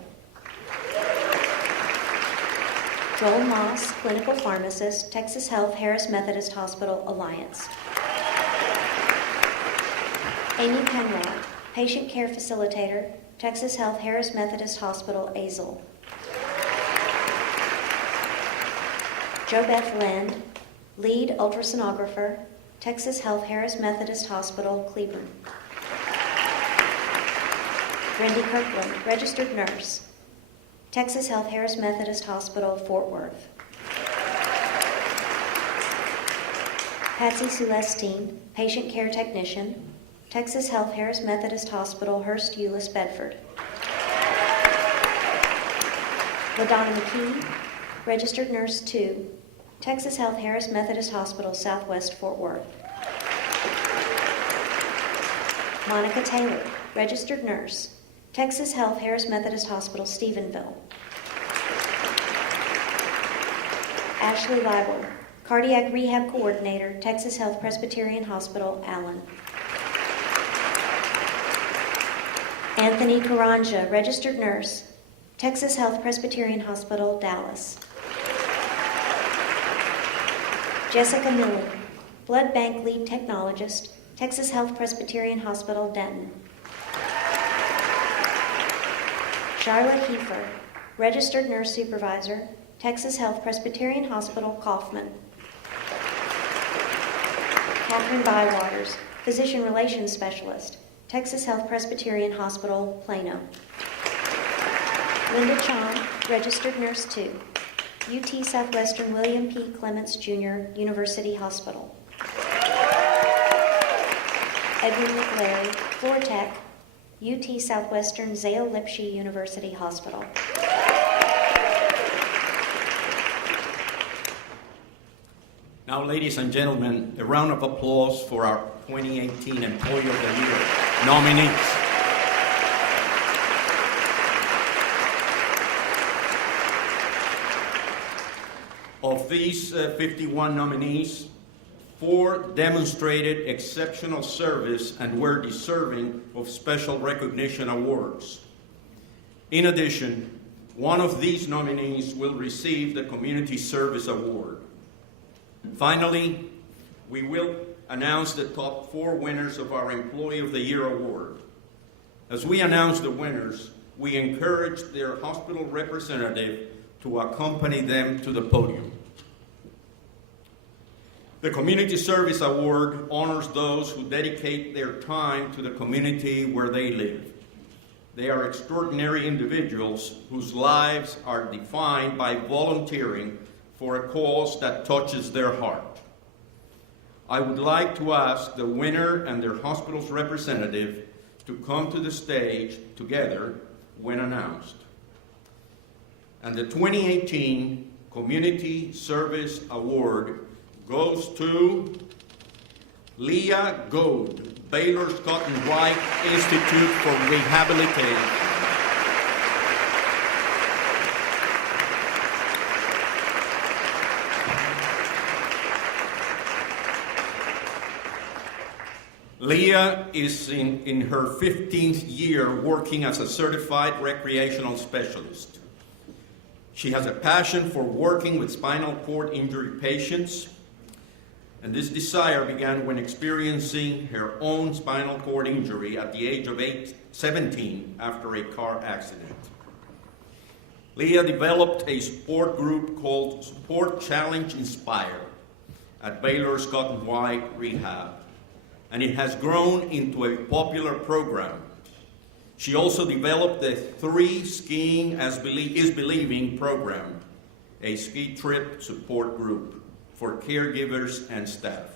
Joel Moss, clinical pharmacist, Texas Health Harris Methodist Hospital Alliance. Amy Penrod, patient care facilitator, Texas Health Harris Methodist Hospital Azle. JoBeth Lind, lead ultrasonographer, Texas Health Harris Methodist Hospital Cleburne. Randy Kirkland, registered nurse, Texas Health Harris Methodist Hospital, Fort Worth. Patsy Celestine, patient care technician, Texas Health Harris Methodist Hospital, Hurst Euless, Bedford. LaDonna McKee, registered nurse 2, Texas Health Harris Methodist Hospital, Southwest Fort Worth. Monica Taylor, registered nurse, Texas Health Harris Methodist Hospital, Stephenville. Ashley Leibel, cardiac rehab coordinator, Texas Health Presbyterian Hospital, Allen. Anthony Karanja, registered nurse, Texas Health Presbyterian Hospital, Dallas. Jessica Millen, blood bank lead technologist, Texas Health Presbyterian Hospital, Denton. Darla Kiefer, Registered Nurse Supervisor, Texas Health Presbyterian Hospital, Kaufman. Catherine Bywaters, Physician Relations Specialist, Texas Health Presbyterian Hospital, Plano. Linda Chong, Registered Nurse 2, UT Southwestern William P. Clements Jr. University Hospital. Edwin McLary, Floor Tech, UT Southwestern Zale Lipshe University Hospital. Now, ladies and gentlemen, a round of applause for our 2018 Employee of the Year nominees. Of these 51 nominees, 4 demonstrated exceptional service and were deserving of special recognition awards. In addition, one of these nominees will receive the Community Service Award. Finally, we will announce the top 4 winners of our Employee of the Year Award. As we announce the winners, we encourage their hospital representative to accompany them to the podium. The Community Service Award honors those who dedicate their time to the community where they live. They are extraordinary individuals whose lives are defined by volunteering for a cause that touches their heart. I would like to ask the winner and their hospital's representative to come to the stage together when announced. And the 2018 Community Service Award goes to Leah Goad, Baylor Scott and White Institute for Rehabilitation. Leah is in her 15th year working as a certified recreational specialist. She has a passion for working with spinal cord injury patients, and this desire began when experiencing her own spinal cord injury at the age of 17 after a car accident. Leah developed a support group called Support Challenge Inspire at Baylor Scott and White Rehab, and it has grown into a popular program. She also developed the 3 Skiing is Believing program, a ski trip support group for caregivers and staff.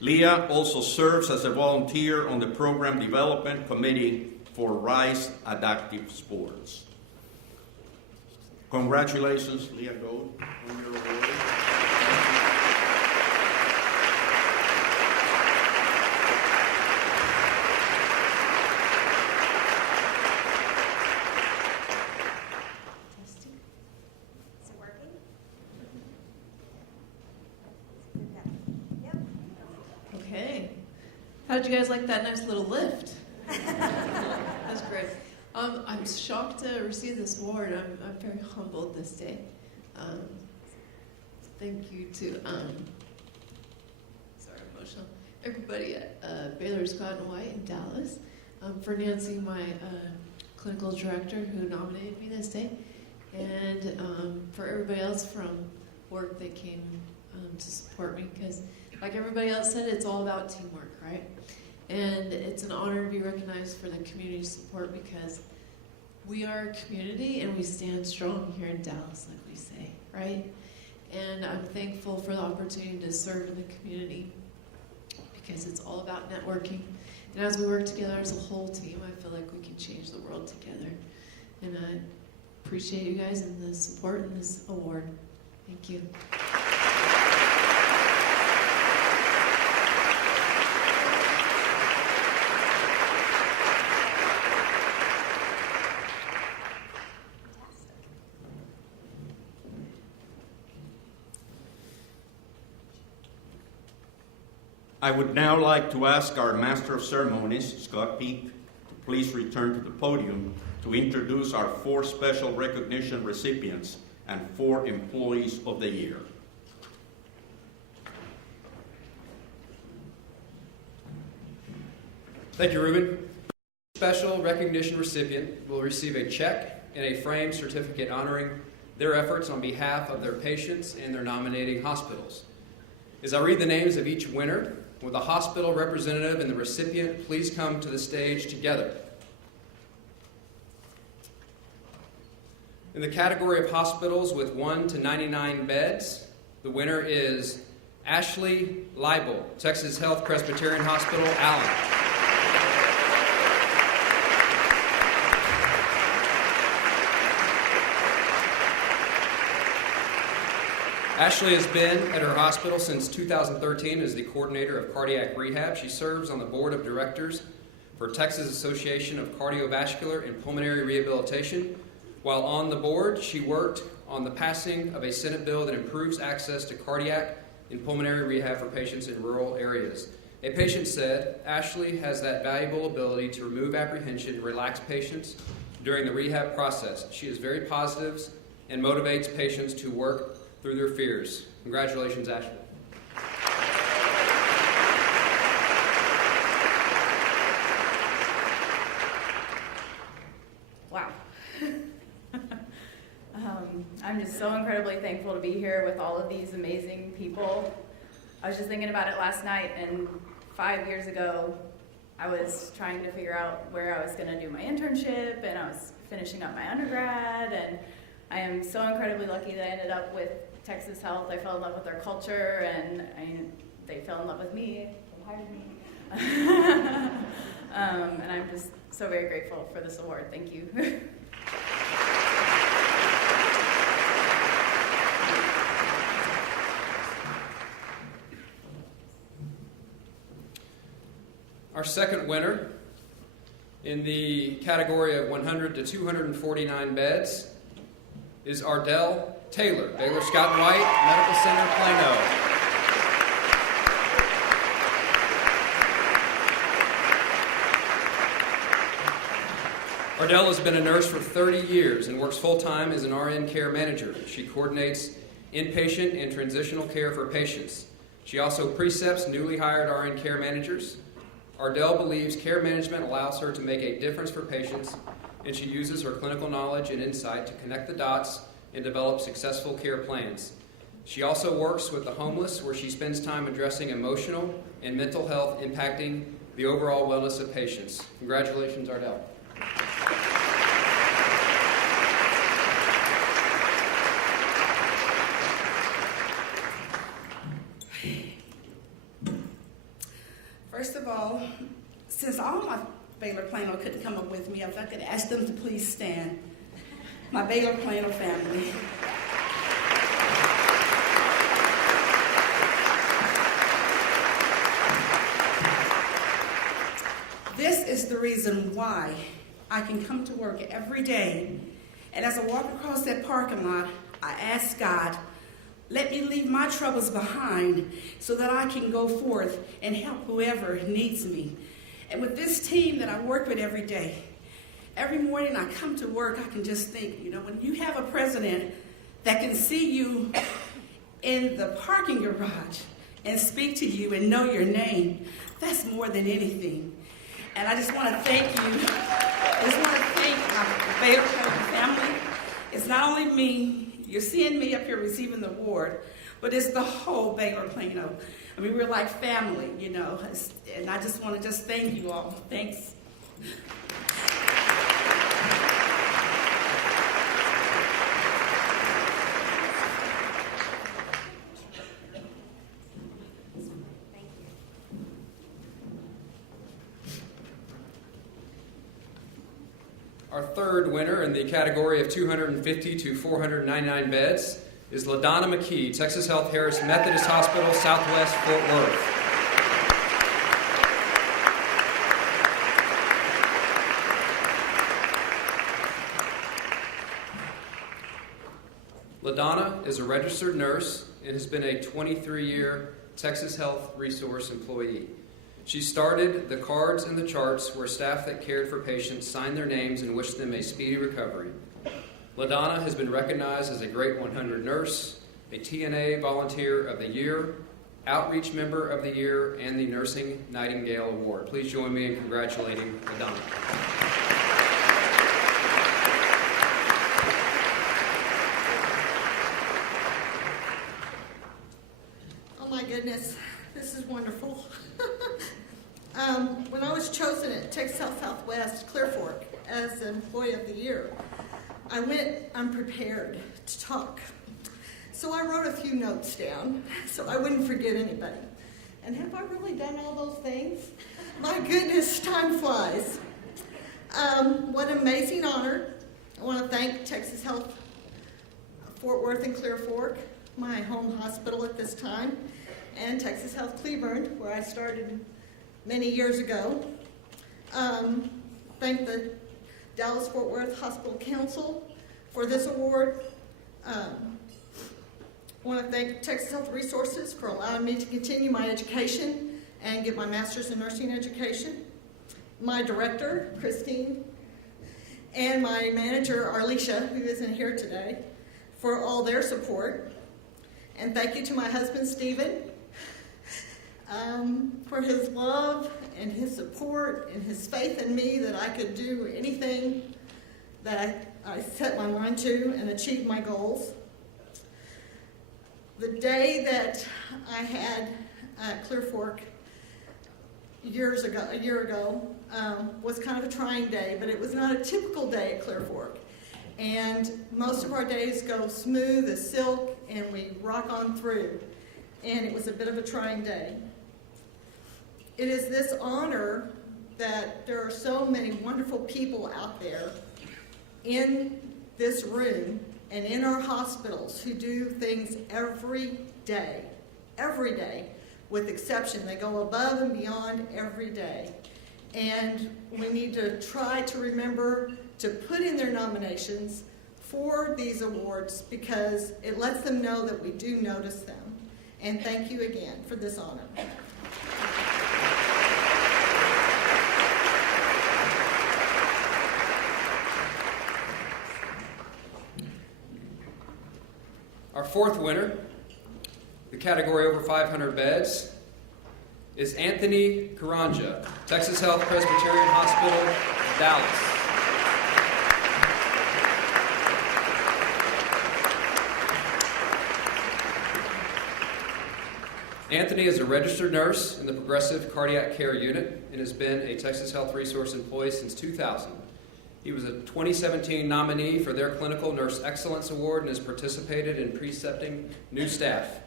Leah also serves as a volunteer on the Program Development Committee for Rise Adaptive Sports. Congratulations, Leah Gold, on your award. Okay. How did you guys like that nice little lift? That's great. I'm shocked to receive this award. I'm very humbled this day. Thank you to, sorry, emotional, everybody at Baylor Scott and White in Dallas, for Nancy, my clinical director who nominated me this day, and for everybody else from work that came to support me, because like everybody else said, it's all about teamwork, right? And it's an honor to be recognized for the community support, because we are a community and we stand strong here in Dallas, like we say, right? And I'm thankful for the opportunity to serve in the community, because it's all about networking. And as we work together as a whole team, I feel like we can change the world together. And I appreciate you guys and the support in this award. Thank you. I would now like to ask our Master of Ceremonies, Scott Peak, to please return to the podium to introduce our 4 special recognition recipients and 4 Employees of the Year. Thank you, Ruben. special recognition recipient will receive a check and a framed certificate honoring their efforts on behalf of their patients and their nominating hospitals. As I read the names of each winner, will the hospital representative and the recipient please come to the stage together? In the category of hospitals with 1 to 99 beds, the winner is Ashley Leibel, Texas Health Presbyterian Hospital, Allen. Ashley has been at her hospital since 2013 as the coordinator of cardiac rehab. She serves on the board of directors for Texas Association of Cardiovascular and Pulmonary Rehabilitation. While on the board, she worked on the passing of a Senate bill that improves access to cardiac and pulmonary rehab for patients in rural areas. A patient said, Ashley has that valuable ability to remove apprehension and relax patients during the rehab process. She is very positive and motivates patients to work through their fears. Congratulations, Ashley. Wow. I'm just so incredibly thankful to be here with all of these amazing people. I was just thinking about it last night, and 5 years ago, I was trying to figure out where I was going to do my internship, and I was finishing up my undergrad, and I am so incredibly lucky that I ended up with Texas Health. I fell in love with their culture, and they fell in love with me and hired me. And I'm just so very grateful for this award. Thank you. Our second winner in the category of 100 to 249 beds is Ardell Taylor, Baylor Scott and White Medical Center, Plano. Ardell has been a nurse for 30 years and works full-time as an RN care manager. She coordinates inpatient and transitional care for patients. She also precepts newly hired RN care managers. Ardell believes care management allows her to make a difference for patients, and she uses her clinical knowledge and insight to connect the dots and develop successful care plans. She also works with the homeless, where she spends time addressing emotional and mental health impacting the overall wellness of patients. Congratulations, Ardell. First of all, since all my Baylor Plano couldn't come up with me, if I could ask them to please stand. My Baylor Plano family. This is the reason why I can come to work every day. And as I walk across that parking lot, I ask God, let me leave my troubles behind so that I can go forth and help whoever needs me. And with this team that I work with every day, every morning I come to work, I can just think, when you have a president that can see you in the parking garage and speak to you and know your name, that's more than anything. And I just want to thank you. I just want to thank my Baylor family. It's not only me. You're seeing me up here receiving the award, but it's the whole Baylor Plano. I mean, we're like family, and I just want to thank you all. Thanks. Our third winner in the category of 250 to 499 beds is LaDonna McKee, Texas Health Harris Methodist Hospital, Southwest Fort Worth. LaDonna is a registered nurse and has been a 23-year Texas Health Resource employee. She started the cards and the charts where staff that cared for patients signed their names and wished them a speedy recovery. LaDonna has been recognized as a Great 100 Nurse, a TNA Volunteer of the Year, Outreach Member of the Year, and the Nursing Nightingale Award. Please join me in congratulating Madonna. Oh my goodness, this is wonderful. When I was chosen at Texas Health Southwest Clear Fork as Employee of the Year, I went unprepared to talk. So I wrote a few notes down so I wouldn't forget anybody. And have I really done all those things? My goodness, time flies. What an amazing honor. I want to thank Texas Health Fort Worth and Clear Fork, my home hospital at this time, and Texas Health Cleburne, where I started many years ago. Thank the Dallas-Fort Worth Hospital Council for this award. I want to thank Texas Health Resources for allowing me to continue my education and get my master's in nursing education. My director, Christine, and my manager, Arlisha, who isn't here today, for all their support. And thank you to my husband, Stephen, for his love and his support and his faith in me that I could do anything that I set my mind to and achieve my goals. The day that I had Clear Fork a year ago, was kind of a trying day, but it was not a typical day at Clear Fork. And most of our days go smooth as silk, and we rock on through. And it was a bit of a trying day. It is this honor that there are so many wonderful people out there in this room and in our hospitals who do things every day, with exception. They go above and beyond every day. And we need to try to remember to put in their nominations for these awards because it lets them know that we do notice them. And thank you again for this honor. Our fourth winner, the category over 500 beds, is Anthony Caranja, Texas Health Presbyterian Hospital, Dallas. Anthony is a registered nurse in the Progressive Cardiac Care Unit and has been a Texas Health Resource employee since 2000. He was a 2017 nominee for their Clinical Nurse Excellence Award and has participated in precepting new staff.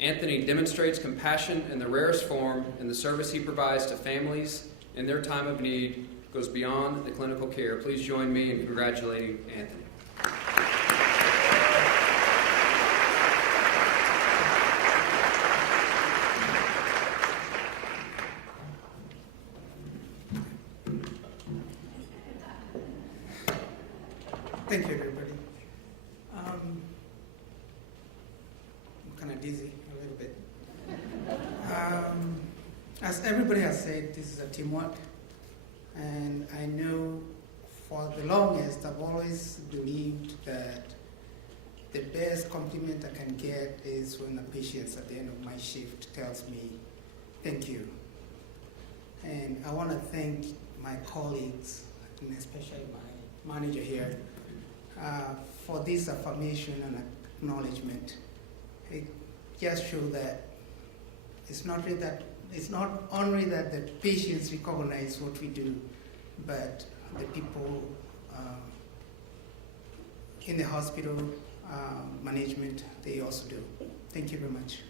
Anthony demonstrates compassion in the rarest form, and the service he provides to families in their time of need goes beyond the clinical care. Please join me in congratulating Anthony. Thank you, everybody. I'm kind of dizzy a little bit. As everybody has said, this is a teamwork. And I know for the longest, I've always believed that the best compliment I can get is when a patient at the end of my shift tells me, thank you. And I want to thank my colleagues, and especially my manager here, for this affirmation and acknowledgement. It just shows that it's not only that the patients recognize what we do, but the people in the hospital management, they also do. Thank you very much.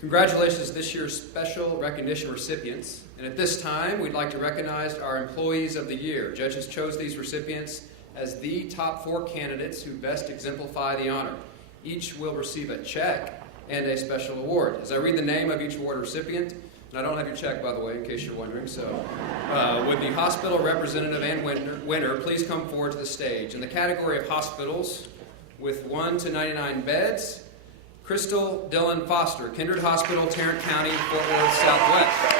Congratulations to this year's special recognition recipients. And at this time, we'd like to recognize our Employees of the Year. Judges chose these recipients as the top 4 candidates who best exemplify the honor. Each will receive a check and a special award. As I read the name of each award recipient, and I don't have your check, by the way, in case you're wondering, so would the hospital representative and winner please come forward to the stage. In the category of hospitals, with 1 to 99 beds, Crystal Dillon Foster, Kindred Hospital, Tarrant County, Fort Worth, Southwest.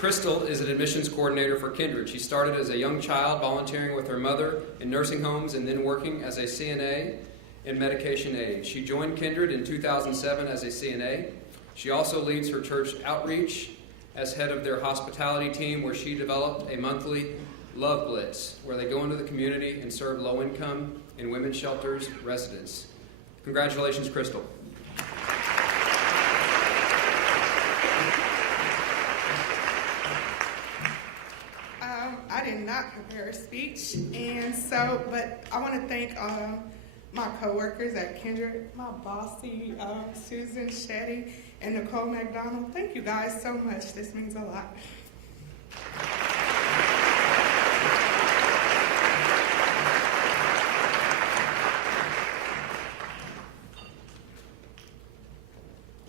Crystal is an admissions coordinator for Kindred. She started as a young child volunteering with her mother in nursing homes and then working as a CNA in medication aid. She joined Kindred in 2007 as a CNA. She also leads her church outreach as head of their hospitality team, where she developed a monthly Love Blitz, where they go into the community and serve low-income and women's shelters residents. Congratulations, Crystal. I did not prepare a speech, but I want to thank my coworkers at Kindred, my bossy Susan Shetty and Nicole McDonald. Thank you guys so much. This means a lot.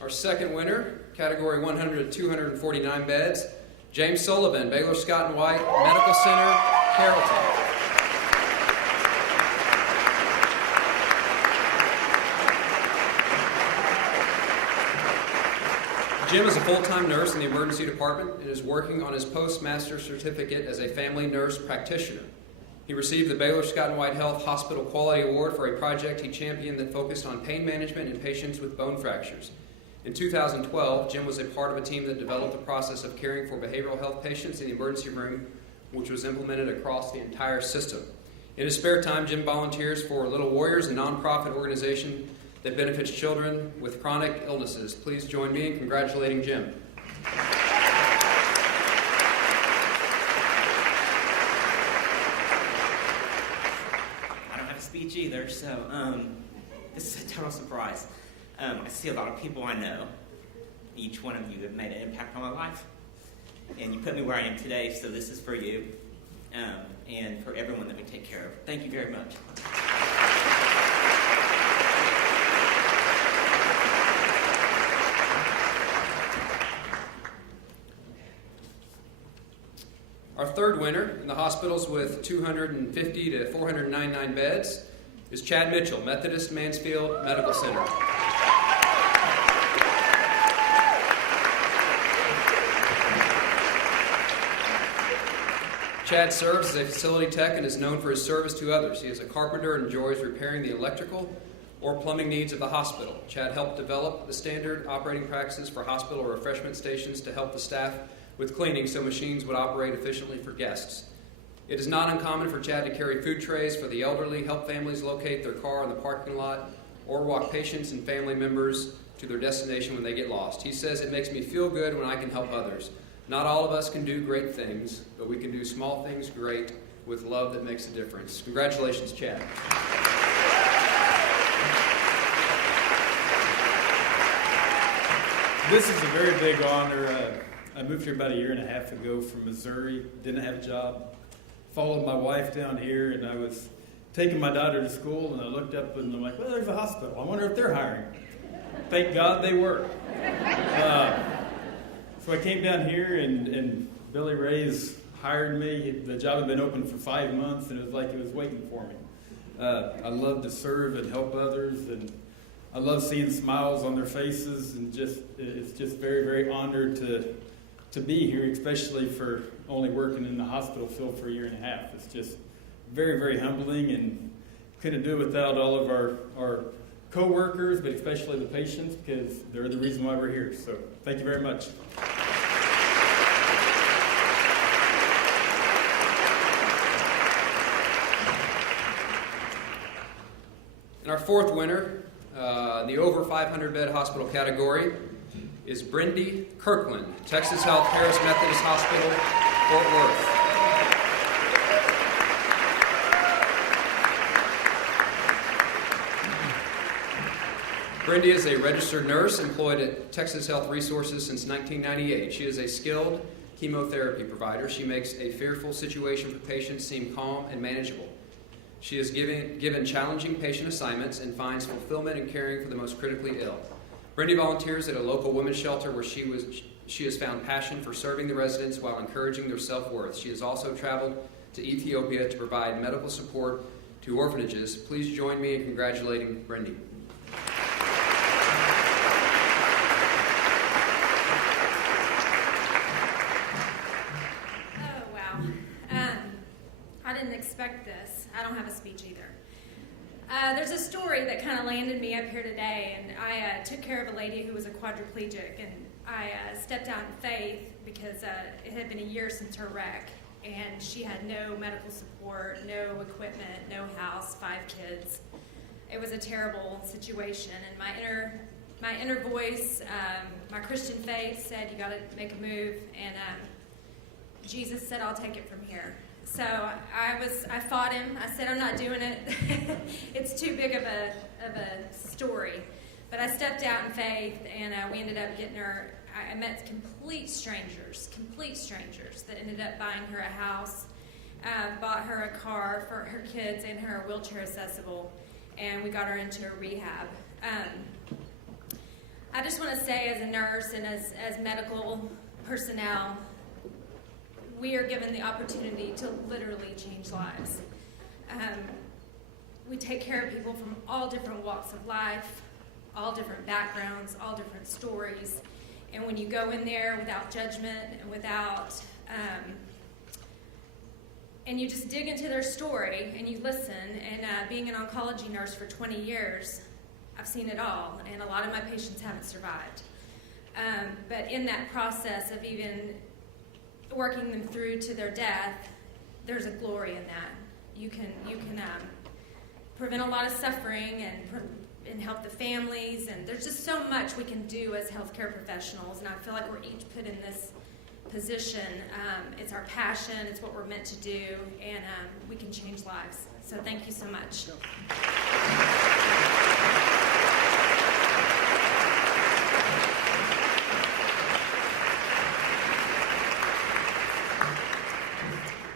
Our second winner, category 100 to 249 beds, James Sullivan, Baylor Scott and White Medical Center, Carrollton. Jim is a full-time nurse in the emergency department and is working on his postmaster's certificate as a family nurse practitioner. He received the Baylor Scott and White Health Hospital Quality Award for a project he championed that focused on pain management in patients with bone fractures. In 2012, Jim was a part of a team that developed the process of caring for behavioral health patients in the emergency room, which was implemented across the entire system. In his spare time, Jim volunteers for Little Warriors, a nonprofit organization that benefits children with chronic illnesses. Please join me in congratulating Jim. I don't have a speech either, so this is a total surprise. I see a lot of people I know. Each one of you have made an impact on my life. And you put me where I am today, so this is for you and for everyone that we take care of. Thank you very much. Our third winner in the hospitals with 250 to 499 beds is Chad Mitchell, Methodist Mansfield Medical Center. Chad serves as a facility tech and is known for his service to others. He is a carpenter and enjoys repairing the electrical or plumbing needs of the hospital. Chad helped develop the standard operating practices for hospital refreshment stations to help the staff with cleaning so machines would operate efficiently for guests. It is not uncommon for Chad to carry food trays for the elderly, help families locate their car in the parking lot, or walk patients and family members to their destination when they get lost. He says, "It makes me feel good when I can help others. Not all of us can do great things, but we can do small things great with love that makes a difference." Congratulations, Chad. This is a very big honor. I moved here about 1.5 years ago from Missouri. Didn't have a job. Followed my wife down here, and I was taking my daughter to school, and I looked up and I'm like, well, there's a hospital. I wonder if they're hiring. Thank God they were. So I came down here, and Billy Ray's hired me. The job had been open for 5 months, and it was like it was waiting for me. I love to serve and help others, and I love seeing smiles on their faces, and it's just very, very honored to be here, especially for only working in the hospital field for 1.5 years. It's just very, very humbling, and couldn't do it without all of our co-workers, but especially the patients, because they're the reason why we're here. So thank you very much. And our fourth winner, the over 500-bed hospital category, is Brendy Kirkland, Texas Health Harris Methodist Hospital, Fort Worth. Brendy is a registered nurse employed at Texas Health Resources since 1998. She is a skilled chemotherapy provider. She makes a fearful situation for patients seem calm and manageable. She is given challenging patient assignments and finds fulfillment in caring for the most critically ill. Brendy volunteers at a local women's shelter where she has found passion for serving the residents while encouraging their self-worth. She has also traveled to Ethiopia to provide medical support to orphanages. Please join me in congratulating Brendy. don't have a speech either. There's a story that kind of landed me up here today, and I took care of a lady who was a quadriplegic, and I stepped out in faith because it had been a year since her wreck, and she had no medical support, no equipment, no house, 5 kids. It was a terrible situation, and my inner voice, my Christian faith said, you got to make a move, and Jesus said, I'll take it from here. So I fought him. I said, I'm not doing it. It's too big of a story. But I stepped out in faith, and we ended up getting her. I met complete strangers that ended up buying her a house, bought her a car for her kids and her wheelchair accessible, and we got her into a rehab. I just want to say, as a nurse and as medical personnel, we are given the opportunity to literally change lives. We take care of people from all different walks of life, all different backgrounds, all different stories. And when you go in there without judgment and without, and you just dig into their story and you listen, and being an oncology nurse for 20 years, I've seen it all, and a lot of my patients haven't survived. But in that process of even working them through to their death, there's a glory in that. You can prevent a lot of suffering and help the families, and there's just so much we can do as healthcare professionals, and I feel like we're each put in this position. It's our passion, it's what we're meant to do, and we can change lives. So thank you so much.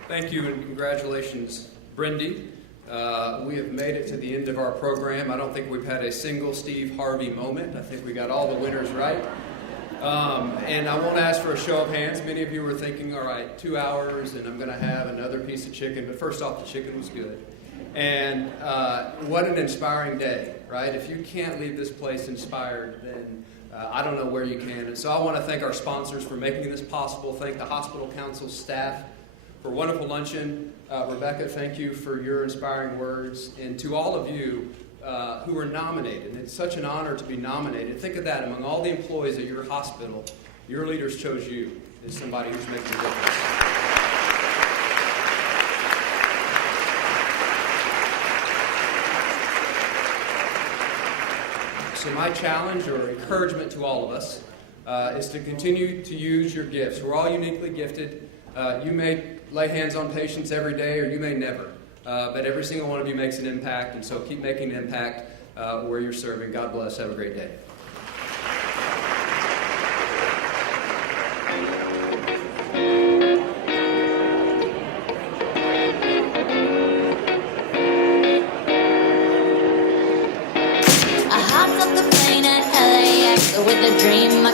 Thank you and congratulations, Brendy. We have made it to the end of our program. I don't think we've had a single Steve Harvey moment. I think we got all the winners right. And I won't ask for a show of hands. Many of you were thinking, all right, 2 hours and I'm going to have another piece of chicken. But first off, the chicken was good. And what an inspiring day, right? If you can't leave this place inspired, then I don't know where you can. And so I want to thank our sponsors for making this possible. Thank the hospital council staff for a wonderful luncheon. Rebecca, thank you for your inspiring words. And to all of you who were nominated, it's such an honor to be nominated. Think of that. Among all the employees at your hospital, your leaders chose you as somebody who's making a difference. So my challenge or encouragement to all of us is to continue to use your gifts. We're all uniquely gifted. You may lay hands on patients every day, or you may never. But every single one of you makes an impact, and so keep making an impact where you're serving. God bless. Have a great day. I hopped off the plane at LAX with a dream